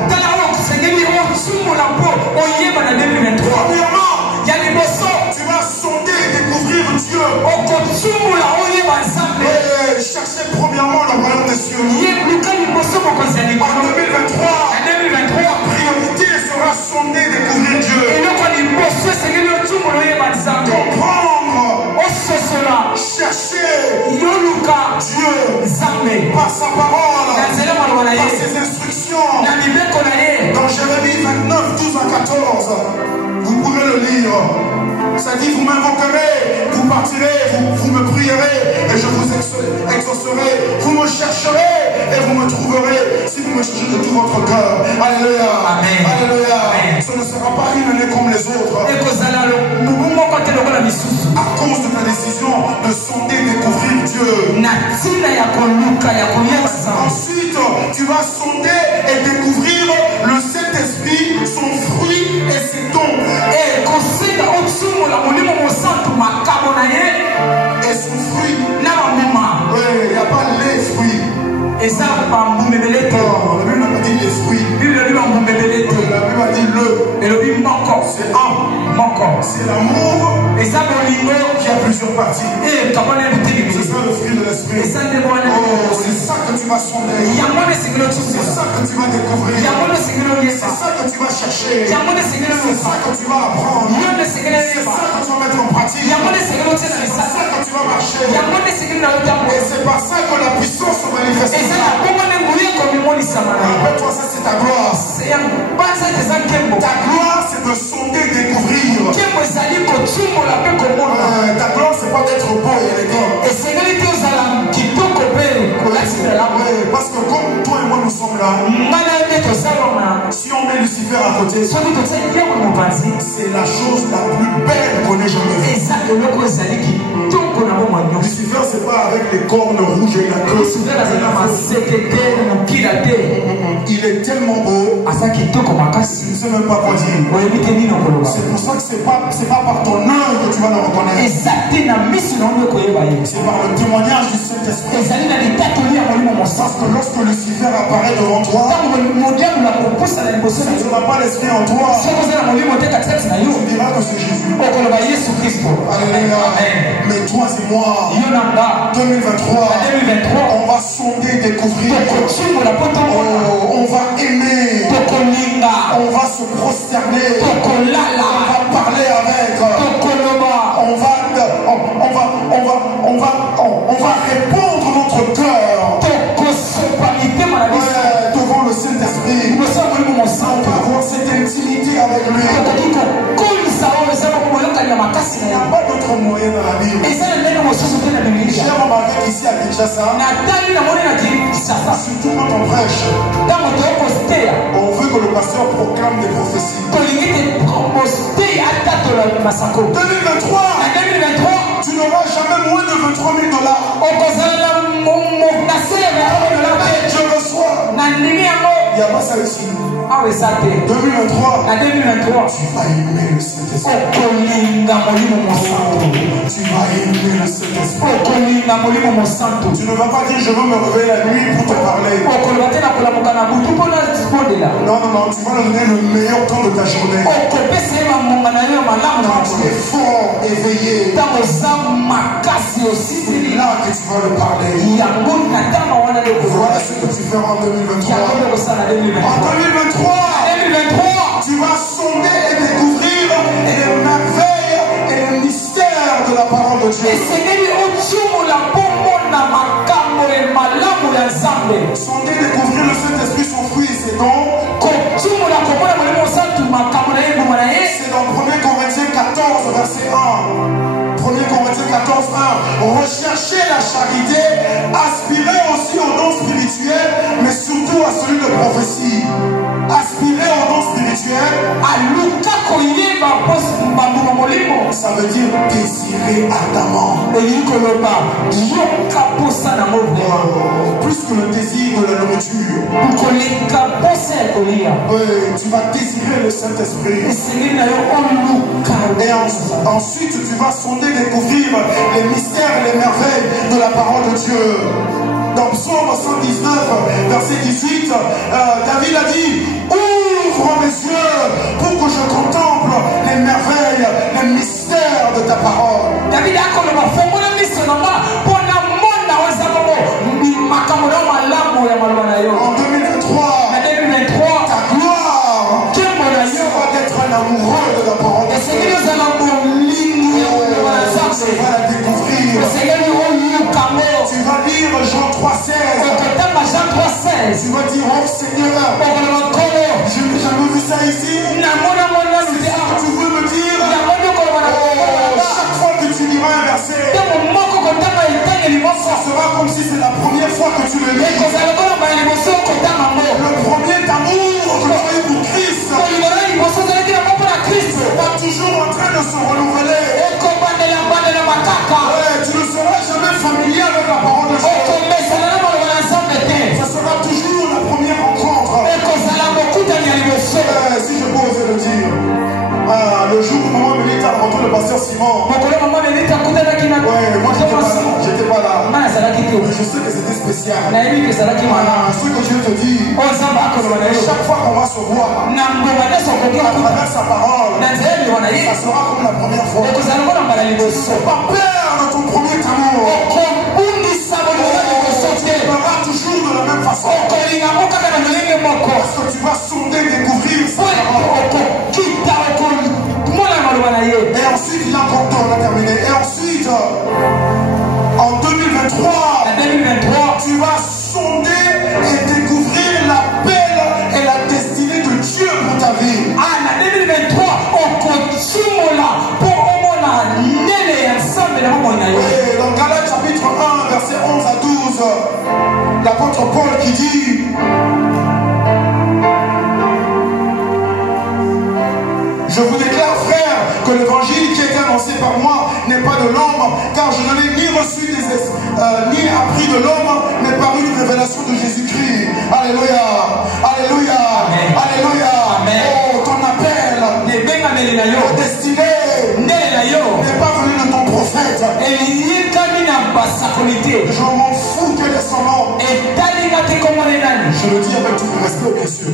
Premièrement, tu vas sonder et découvrir Dieu. Cherchez premièrement le royaume des cieux. En 2023, la priorité sera sonder et découvrir Dieu. Comprendre, chercher Dieu par sa parole, par ses instructions. Dans Jérémie 29, 12 à 14, vous pourrez le lire. Ça dit, vous m'invoquerez, vous partirez, vous me prierez et je vous exaucerai. Vous me chercherez et vous me trouverez si vous me cherchez de tout votre cœur. Alléluia. Amen. Alléluia. Amen. Ce ne sera pas une année comme les autres. À cause de ta décision de sonder, découvrir Dieu. Ensuite, tu vas sonder et découvrir le Saint-Esprit, son fruit et ses dons. Et son fruit. Oui, il n'y a pas les fruits. Et ça, la Bible n'a pas dit les fruits. La Bible a dit le. C'est un. C'est l'amour. Et ça, qui a plusieurs parties. C'est ça le fruit de l'esprit. Oh, c'est ça que tu vas sonder. C'est ça que tu vas découvrir. C'est ça que tu vas chercher. C'est ça que tu vas apprendre. C'est ça que tu vas mettre en pratique. C'est ça que tu vas marcher. Et c'est par ça que la puissance se manifeste. Rappelle-toi, ça c'est ta gloire. Ta gloire c'est de sonder, découvrir. Ta gloire c'est pas d'être beau et élégant. Parce que comme toi et moi nous sommes là, si on met Lucifer à côté, c'est la chose la plus belle qu'on ait jamais vue. Lucifer c'est pas avec les cornes rouges et la queue. Il est tellement beau, il ne sait même pas quoi dire. C'est pour ça que c'est pas par ton œuvre que tu vas le reconnaître. C'est par le témoignage du Saint-Esprit. Parce que lorsque Lucifer apparaît devant toi, si tu n'as pas l'esprit en toi, tu diras que c'est Jésus. Alléluia. Mais toi et moi, 2023, on va sonder, découvrir. On va aimer. On va se prosterner. On va parler avec. On va vient dans la Bible. Et ça, le même ressource de la Bible. J'ai remarqué qu'ici à Kinshasa, surtout quand on prêche, on veut que le pasteur proclame des prophéties. 2023, tu n'auras jamais moins de 23 000 $. Je reçois. Il n'y a pas ça ici. 2023, tu vas aimer le Saint-Esprit. Tu vas aimer le Saint-Esprit. Tu ne vas pas dire je veux me réveiller la nuit pour te parler. Non, non, non, tu vas donner le meilleur temps de ta journée. Quand tu es fort, éveillé, c'est là que tu vas le parler. Voilà ce que tu feras en 2023. En 2023, tu vas sonder et découvrir les merveilles et les mystères de la parole de Dieu. Sonder, découvrir le Saint-Esprit, son fruit, c'est donc. C'est dans 1 Corinthiens 14, verset 1. 1 Corinthiens 14, 1. Recherchez la charité, aspirez aussi au don spirituel, mais surtout à celui de prophétie. Aspirer au don spirituel, ça veut dire désirer ardemment. Plus que le désir de la nourriture. Tu vas désirer le Saint-Esprit. Et ensuite tu vas sonder, découvrir les mystères et les merveilles de la parole de Dieu. Dans Psaume 119, verset 18, David a dit: ouvre mes yeux pour que je contemple les merveilles, les mystères de ta parole. En 2023, ta gloire sera d'être un amoureux de la parole de Dieu. Tu vas la découvrir. Tu vas lire Jean 3,16. Tu vas dire: oh Seigneur, je n'ai jamais vu ça ici. Tu veux me dire, chaque fois que tu liras un verset, ça sera comme si c'est la première fois que tu le lis. Le premier amour que tu as eu pour Christ va toujours en train de se renouveler. Tu ne seras jamais familier avec la parole de Dieu. Ça sera toujours la première rencontre. Si je peux oser le dire. Le jour où maman Mélita a rencontré le pasteur Simon. Moi j'étais pas là. Mais je sais que c'était spécial. Ce que Dieu te dit, chaque fois qu'on va se voir, à travers sa parole, ça sera comme la première fois. Ne sois pas perdre ton premier amour. Tu feras toujours de la même façon. Parce que tu vas sonder, découvrir sa parole. Et ensuite, il y a encore temps, on a terminé. Et ensuite, en 2023, tu vas sonder et découvrir l'appel et la destinée de Dieu pour ta vie. Et dans Galates chapitre 1, verset 11 à 12, l'apôtre Paul qui dit: je vous déclare, frère, que l'évangile qui a été annoncé par moi n'est pas de l'homme, car je ne l'ai ni reçu ni appris de l'homme, mais par une révélation de Jésus-Christ. Alléluia, alléluia, alléluia. Oh, ton appel, ta destinée n'est pas venu de ton prophète. Je m'en fous quel est son nom. Je le dis avec tout le respect, bien sûr.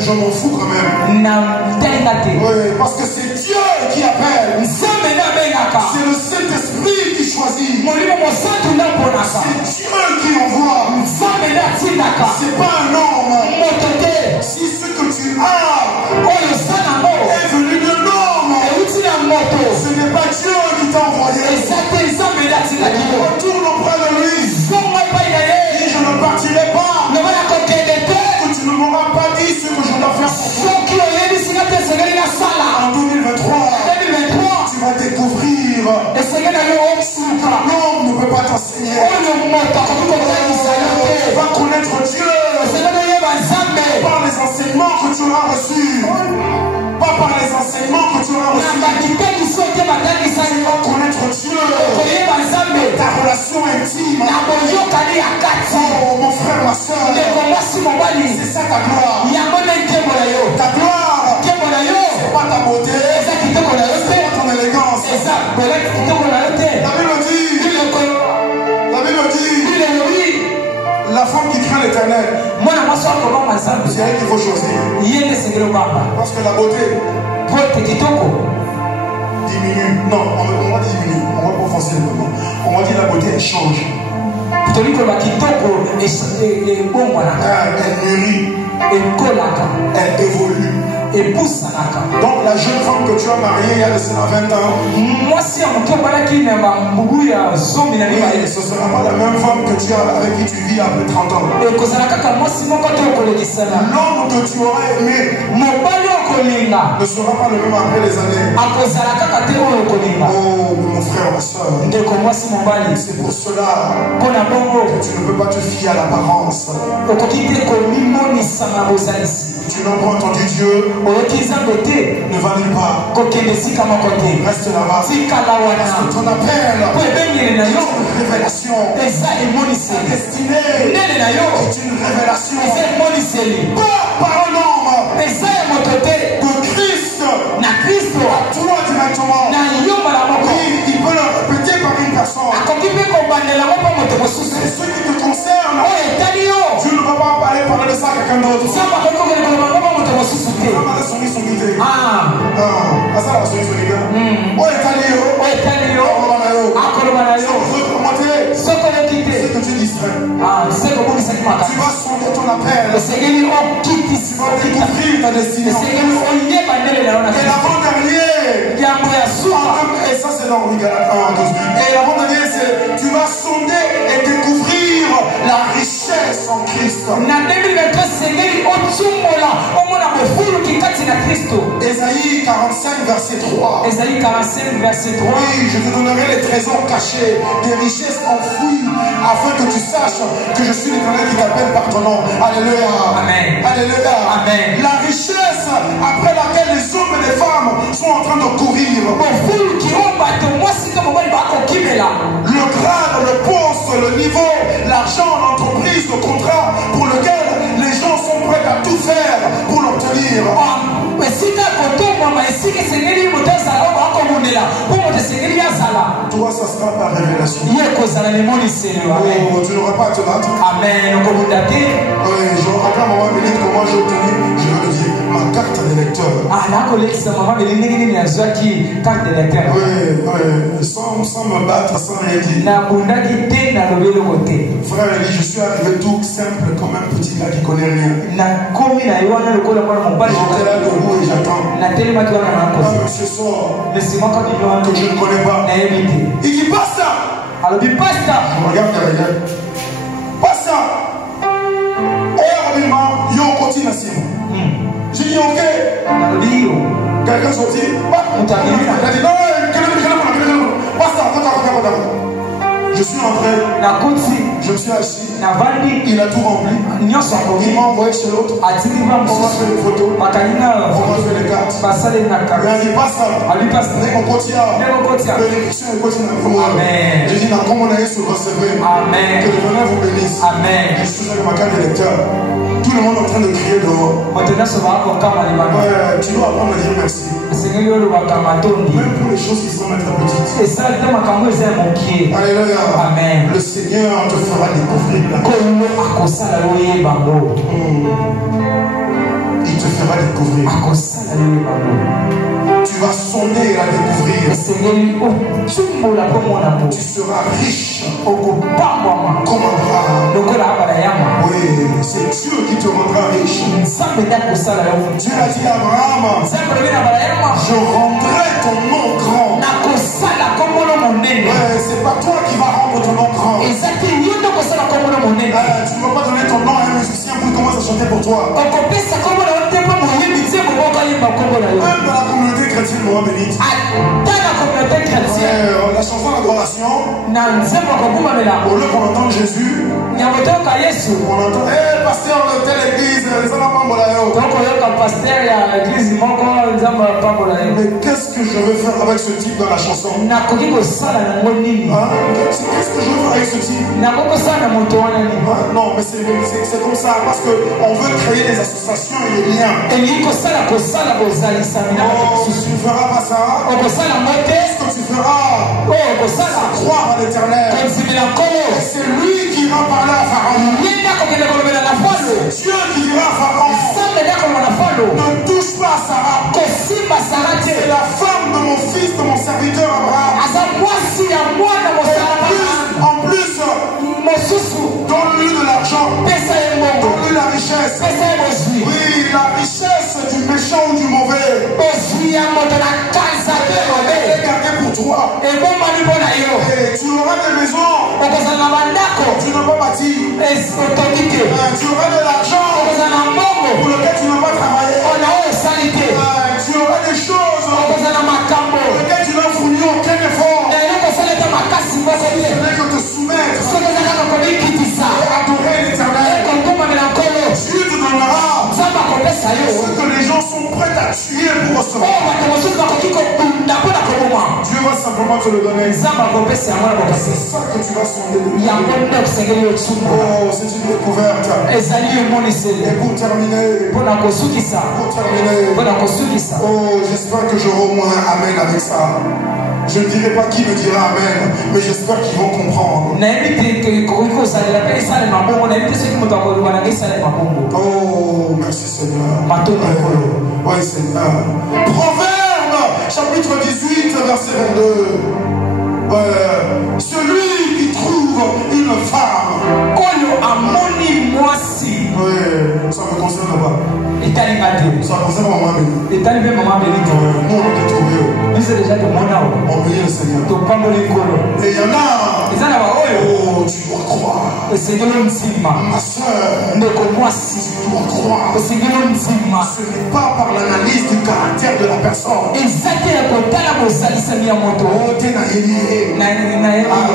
Je m'en fous quand même. Oui, parce que c'est Dieu qui appelle. C'est le Saint-Esprit qui choisit. C'est Dieu qui envoie. C'est pas un homme. Si ce que tu as est venu de l'homme, ce n'est pas Dieu qui t'a envoyé. Retourne auprès de lui. Et je ne partirai pas. Que tu ne m'auras pas dit ce que je dois faire pour toi. En 2023, tu vas dire. L'homme ne peut pas t'enseigner. Tu vas connaître Dieu par les enseignements que tu auras reçus. Pas par les enseignements que tu auras reçus. Tu vas connaître Dieu. Ta relation intime. Oh mon frère, ma soeur. C'est ça ta gloire. Ta gloire, c'est pas ta beauté. C'est pas ton élégance. La Bible dit, la femme qui craint l'Éternel, c'est elle qu'il faut choisir. Parce que la beauté diminue. Non, on va diminuer. On va pas offenser le moment. On va dire la beauté, elle change. Elle mûrit. Elle évolue. Donc la jeune femme que tu as mariée il y a de cela 20 ans, ce ne sera pas la même femme que tu as avec qui tu vis après 30 ans. L'homme que tu aurais aimé ne sera pas le même après les années. Oh mon frère, ma soeur, c'est pour cela que tu ne peux pas te fier à l'apparence. Tu n'as pas entendu Dieu, ne va nulle part. Reste là-bas. Parce que ton appel est une révélation. Ta destinée est une révélation. Pas par un homme de Christ. À toi directement. Il peut le répéter par une personne. C'est ce qui te concerne. Tu ne vas pas parler de ça à quelqu'un d'autre. Tu vas sonder ton appel. Tu vas découvrir ta destination. Et l'avant-dernier, et ça c'est dans Galates 1, 12. Et l'avant-dernier, c'est tu vas sonder et découvrir la richesse en Christ. Ésaïe 45 verset 3. Ésaïe 45 verset 3. Oui, je te donnerai les trésors cachés, des richesses enfouies, afin que tu saches que je suis l'Éternel qui t'appelle par ton nom. Alléluia. Amen. Alléluia. Amen. La richesse après laquelle les hommes et les femmes sont en train de courir. Le grade, le poste, le niveau, l'argent, l'entreprise, le contrat pour lequel les gens sont prêts à tout faire pour l'obtenir. Toi, ça sera ta révélation. Oh, tu n'auras pas à te battre. Amen. Oui, je me rappelle à un moment donné comment j'ai obtenu, je vais le dire, ma carte d'électeur. Oui, sans me battre, sans rien dire. Frère, il dit, je suis arrivé tout simple comme un petit gars qui connaît rien. J'étais là debout et j'attends. Un monsieur sort que je ne connais pas. Il dit, pasta. Je regarde derrière. Pasta. Yo continue ainsi. J'ai dit ok. Quelqu'un sorti. Il a dit non, pasta. Je suis entré. Je me suis assis. Il a tout rempli. Il m'a envoyé chez l'autre. On m'a fait les photos. On m'a fait les cartes. Il a dit pasta. On continue. Bénédiction et continue. J'ai dit comme on a eu sur le recevoir. Que le Seigneur vous bénisse. Je suis avec ma carte d'électeur. Tout le monde est en train de crier dehors. Tu dois apprendre à dire merci. Même pour les choses qui semblent être petites. Alléluia. Amen. Le Seigneur te fera découvrir la Il te fera découvrir. Tu vas sonder et la découvrir. Tu seras riche comme Abraham. Oui, c'est Dieu qui te rendra riche. Dieu a dit à Abraham, je rendrai ton nom grand. C'est pas toi qui vas rendre ton nom grand. Tu ne vas pas donner ton nom à un musicien pour commencer à chanter pour toi. Même dans la communauté chrétienne, moi bénite. La chanson d'adoration, au lieu qu'on entende Jésus, on entend, pasteur de telle église, les enfants là. Mais qu'est-ce que je veux faire avec ce type dans la chanson? Qu'est-ce que je veux faire avec ce type? Non, mais c'est comme ça, parce qu'on veut créer des associations et des liens. Tu ne feras pas ça. Qu'est-ce que tu feras? Croire à l'éternel. C'est lui qui ira parler à Pharaon. C'est Dieu qui dira à Pharaon: ne touche pas à Sarah. C'est la femme de mon fils, de mon serviteur Abraham. En plus, donne-lui de l'argent, donne-lui la richesse. Oui, la richesse du méchant ou du mauvais. Gardez pour toi. Et tu auras des maisons. Tu n'as pas bâti. Tu auras de l'argent pour lequel tu n'as pas travaillé. Tu auras des choses pour lesquelles tu n'as fourni aucun effort. Ce n'est que te soumettre et adorer l'éternel. Dieu te donnera ce que les gens sont prêts à tuer pour recevoir. Dieu va simplement te le donner. C'est ça que tu vas sonder. Oh, c'est une découverte. Et pour terminer, oh, j'espère que j'aurai au moins un amen avec ça. Je ne dirai pas qui me dira amen, mais j'espère qu'ils vont comprendre. Oh, merci Seigneur. Oui, Seigneur. Proverbe, chapitre 18, verset 22. Celui qui trouve une femme. Oui, ça me concerne pas. Ça concerne maman Béni. Nous, on l'a trouvé. On prie le Seigneur. Et il y en a. Oh, tu dois croire. Ma soeur, tu dois croire. Ce n'est pas par l'analyse du caractère de la personne.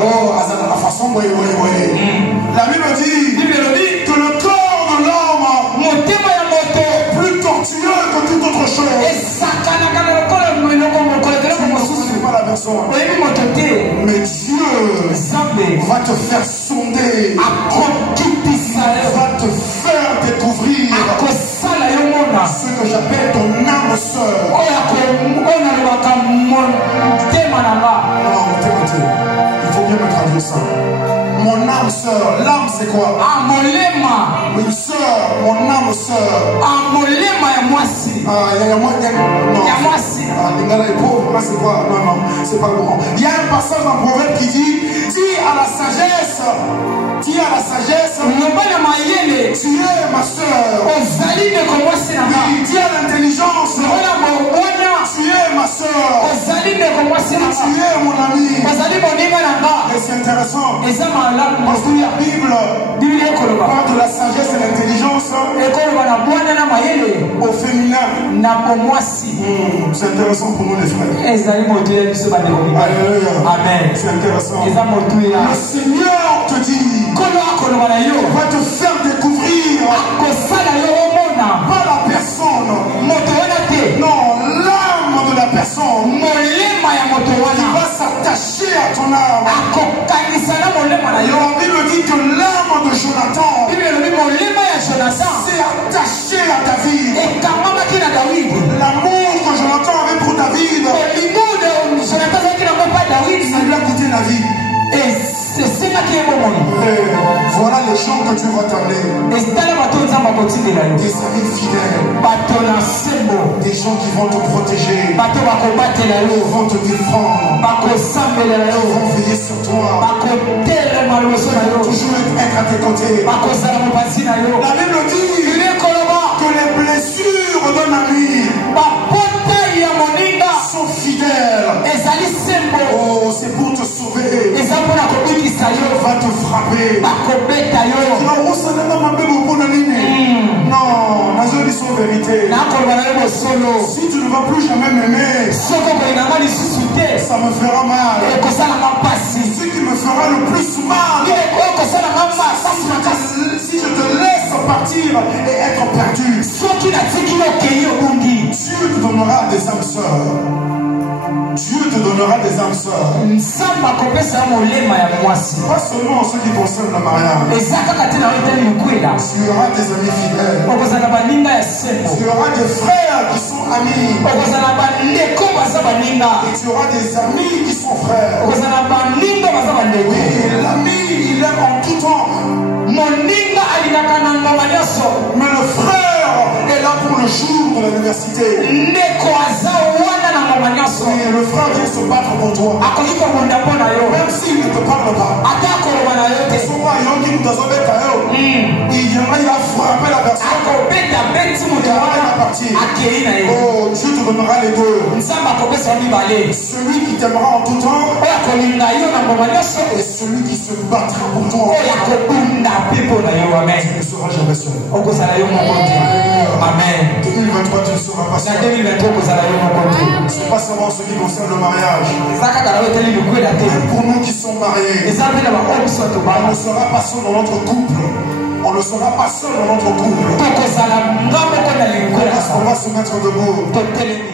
Oh, la façon la Bible dit que le corps de l'homme est plus tortueux que toute autre chose. Ce n'est pas la personne. Mais Dieu va te faire sonder, va te faire découvrir ce que j'appelle ton âme sœur. Il faut bien me traduire ça. Mon âme sœur, l'âme c'est quoi? Une sœur, mon âme sœur. C'est quoi? Non, c'est pas le bon. Il y a un passage dans Proverbe qui dit: dis à la sagesse, tu es ma soeur. Dis à l'intelligence, tu es ma soeur. Tu es mon ami. Et c'est intéressant parce que la Bible parle de la sagesse et l'intelligence au féminin. C'est intéressant pour nous les frères. Alléluia. Amen. C'est intéressant. Le Seigneur te dit, va te faire découvrir pas la personne, non, l'âme de la personne qui va s'attacher à ton âme. La Bible dit que l'âme de Jonathan s'est attaché à David. L'amour que Jonathan avait pour David, ça lui a coûté la vie. Voilà les gens que Dieu va t'amener. Des amis fidèles. Des gens qui vont te protéger. Qui vont te défendre. Qui vont veiller sur toi. Toujours être à tes côtés. La Bible dit que les blessures d'un ami sont fidèles. Oh, c'est pour te sauver. Dieu va te frapper. Non, nazo biso vérité. solo. Si tu ne vas plus jamais m'aimer, Soko kolinanga lisusu te. ça me fera mal. Ekosalanga mpasi. Ce qui me fera le plus mal, Ekosalanga mpasi makasi. si je te laisse partir et être perdu, Soki natiki yo okei obungi. Dieu te donnera des âmes sœurs. Dieu te donnera des âmes sœurs. Nzambe akopesa yo molema ya mwasi. Pas seulement en ce qui concerne le mariage. Eza kaka te na yo etali lukwela. Tu auras des amis fidèles. Okozala baninga ya sembo. Tu auras des frères qui sont amis. Okozala bandeko baza baninga. Et tu auras des amis qui sont frères. Okozala baninga baza bandeko. Oui, l'ami, il aime en tout temps. Moninga alingaka na ngoma nyonso. Mais le frère est là pour le jour de l'université. Ndeko aza wana na ngoma nyonso. Et le frère vient se battre pour toi. Akoki kobunda mpo na yo. Même s'il ne te parle pas. Ata akoloba na yo te. Il viendra, il va frapper la personne. Akobeta beti moto wana akei na ye. Oh, Dieu te donnera les deux. Nzambe akopesa mibale. Celui qui t'aimera en tout temps. Oyo akolinga yo na ngoma nyonso. Et celui qui se battra pour toi. Oyo akobunda mpe mpo na yo. Amen. Tu ne seras jamais seul. Okozala yo moko te. Amen. 2023, tu ne seras pas Na seul. 2023 okozala yo moko te. C'est pas seulement ce qui concerne le mariage. Eza kaka na yo etali lukwela te. Même pour nous qui sommes mariés, Eza mpe na baoyo biso on ne tobala. sera pas seul dans notre couple. On ne sera pas seul dans notre couple. Tokozala nga moko na lukwela. On va se mettre debout. Totelemi.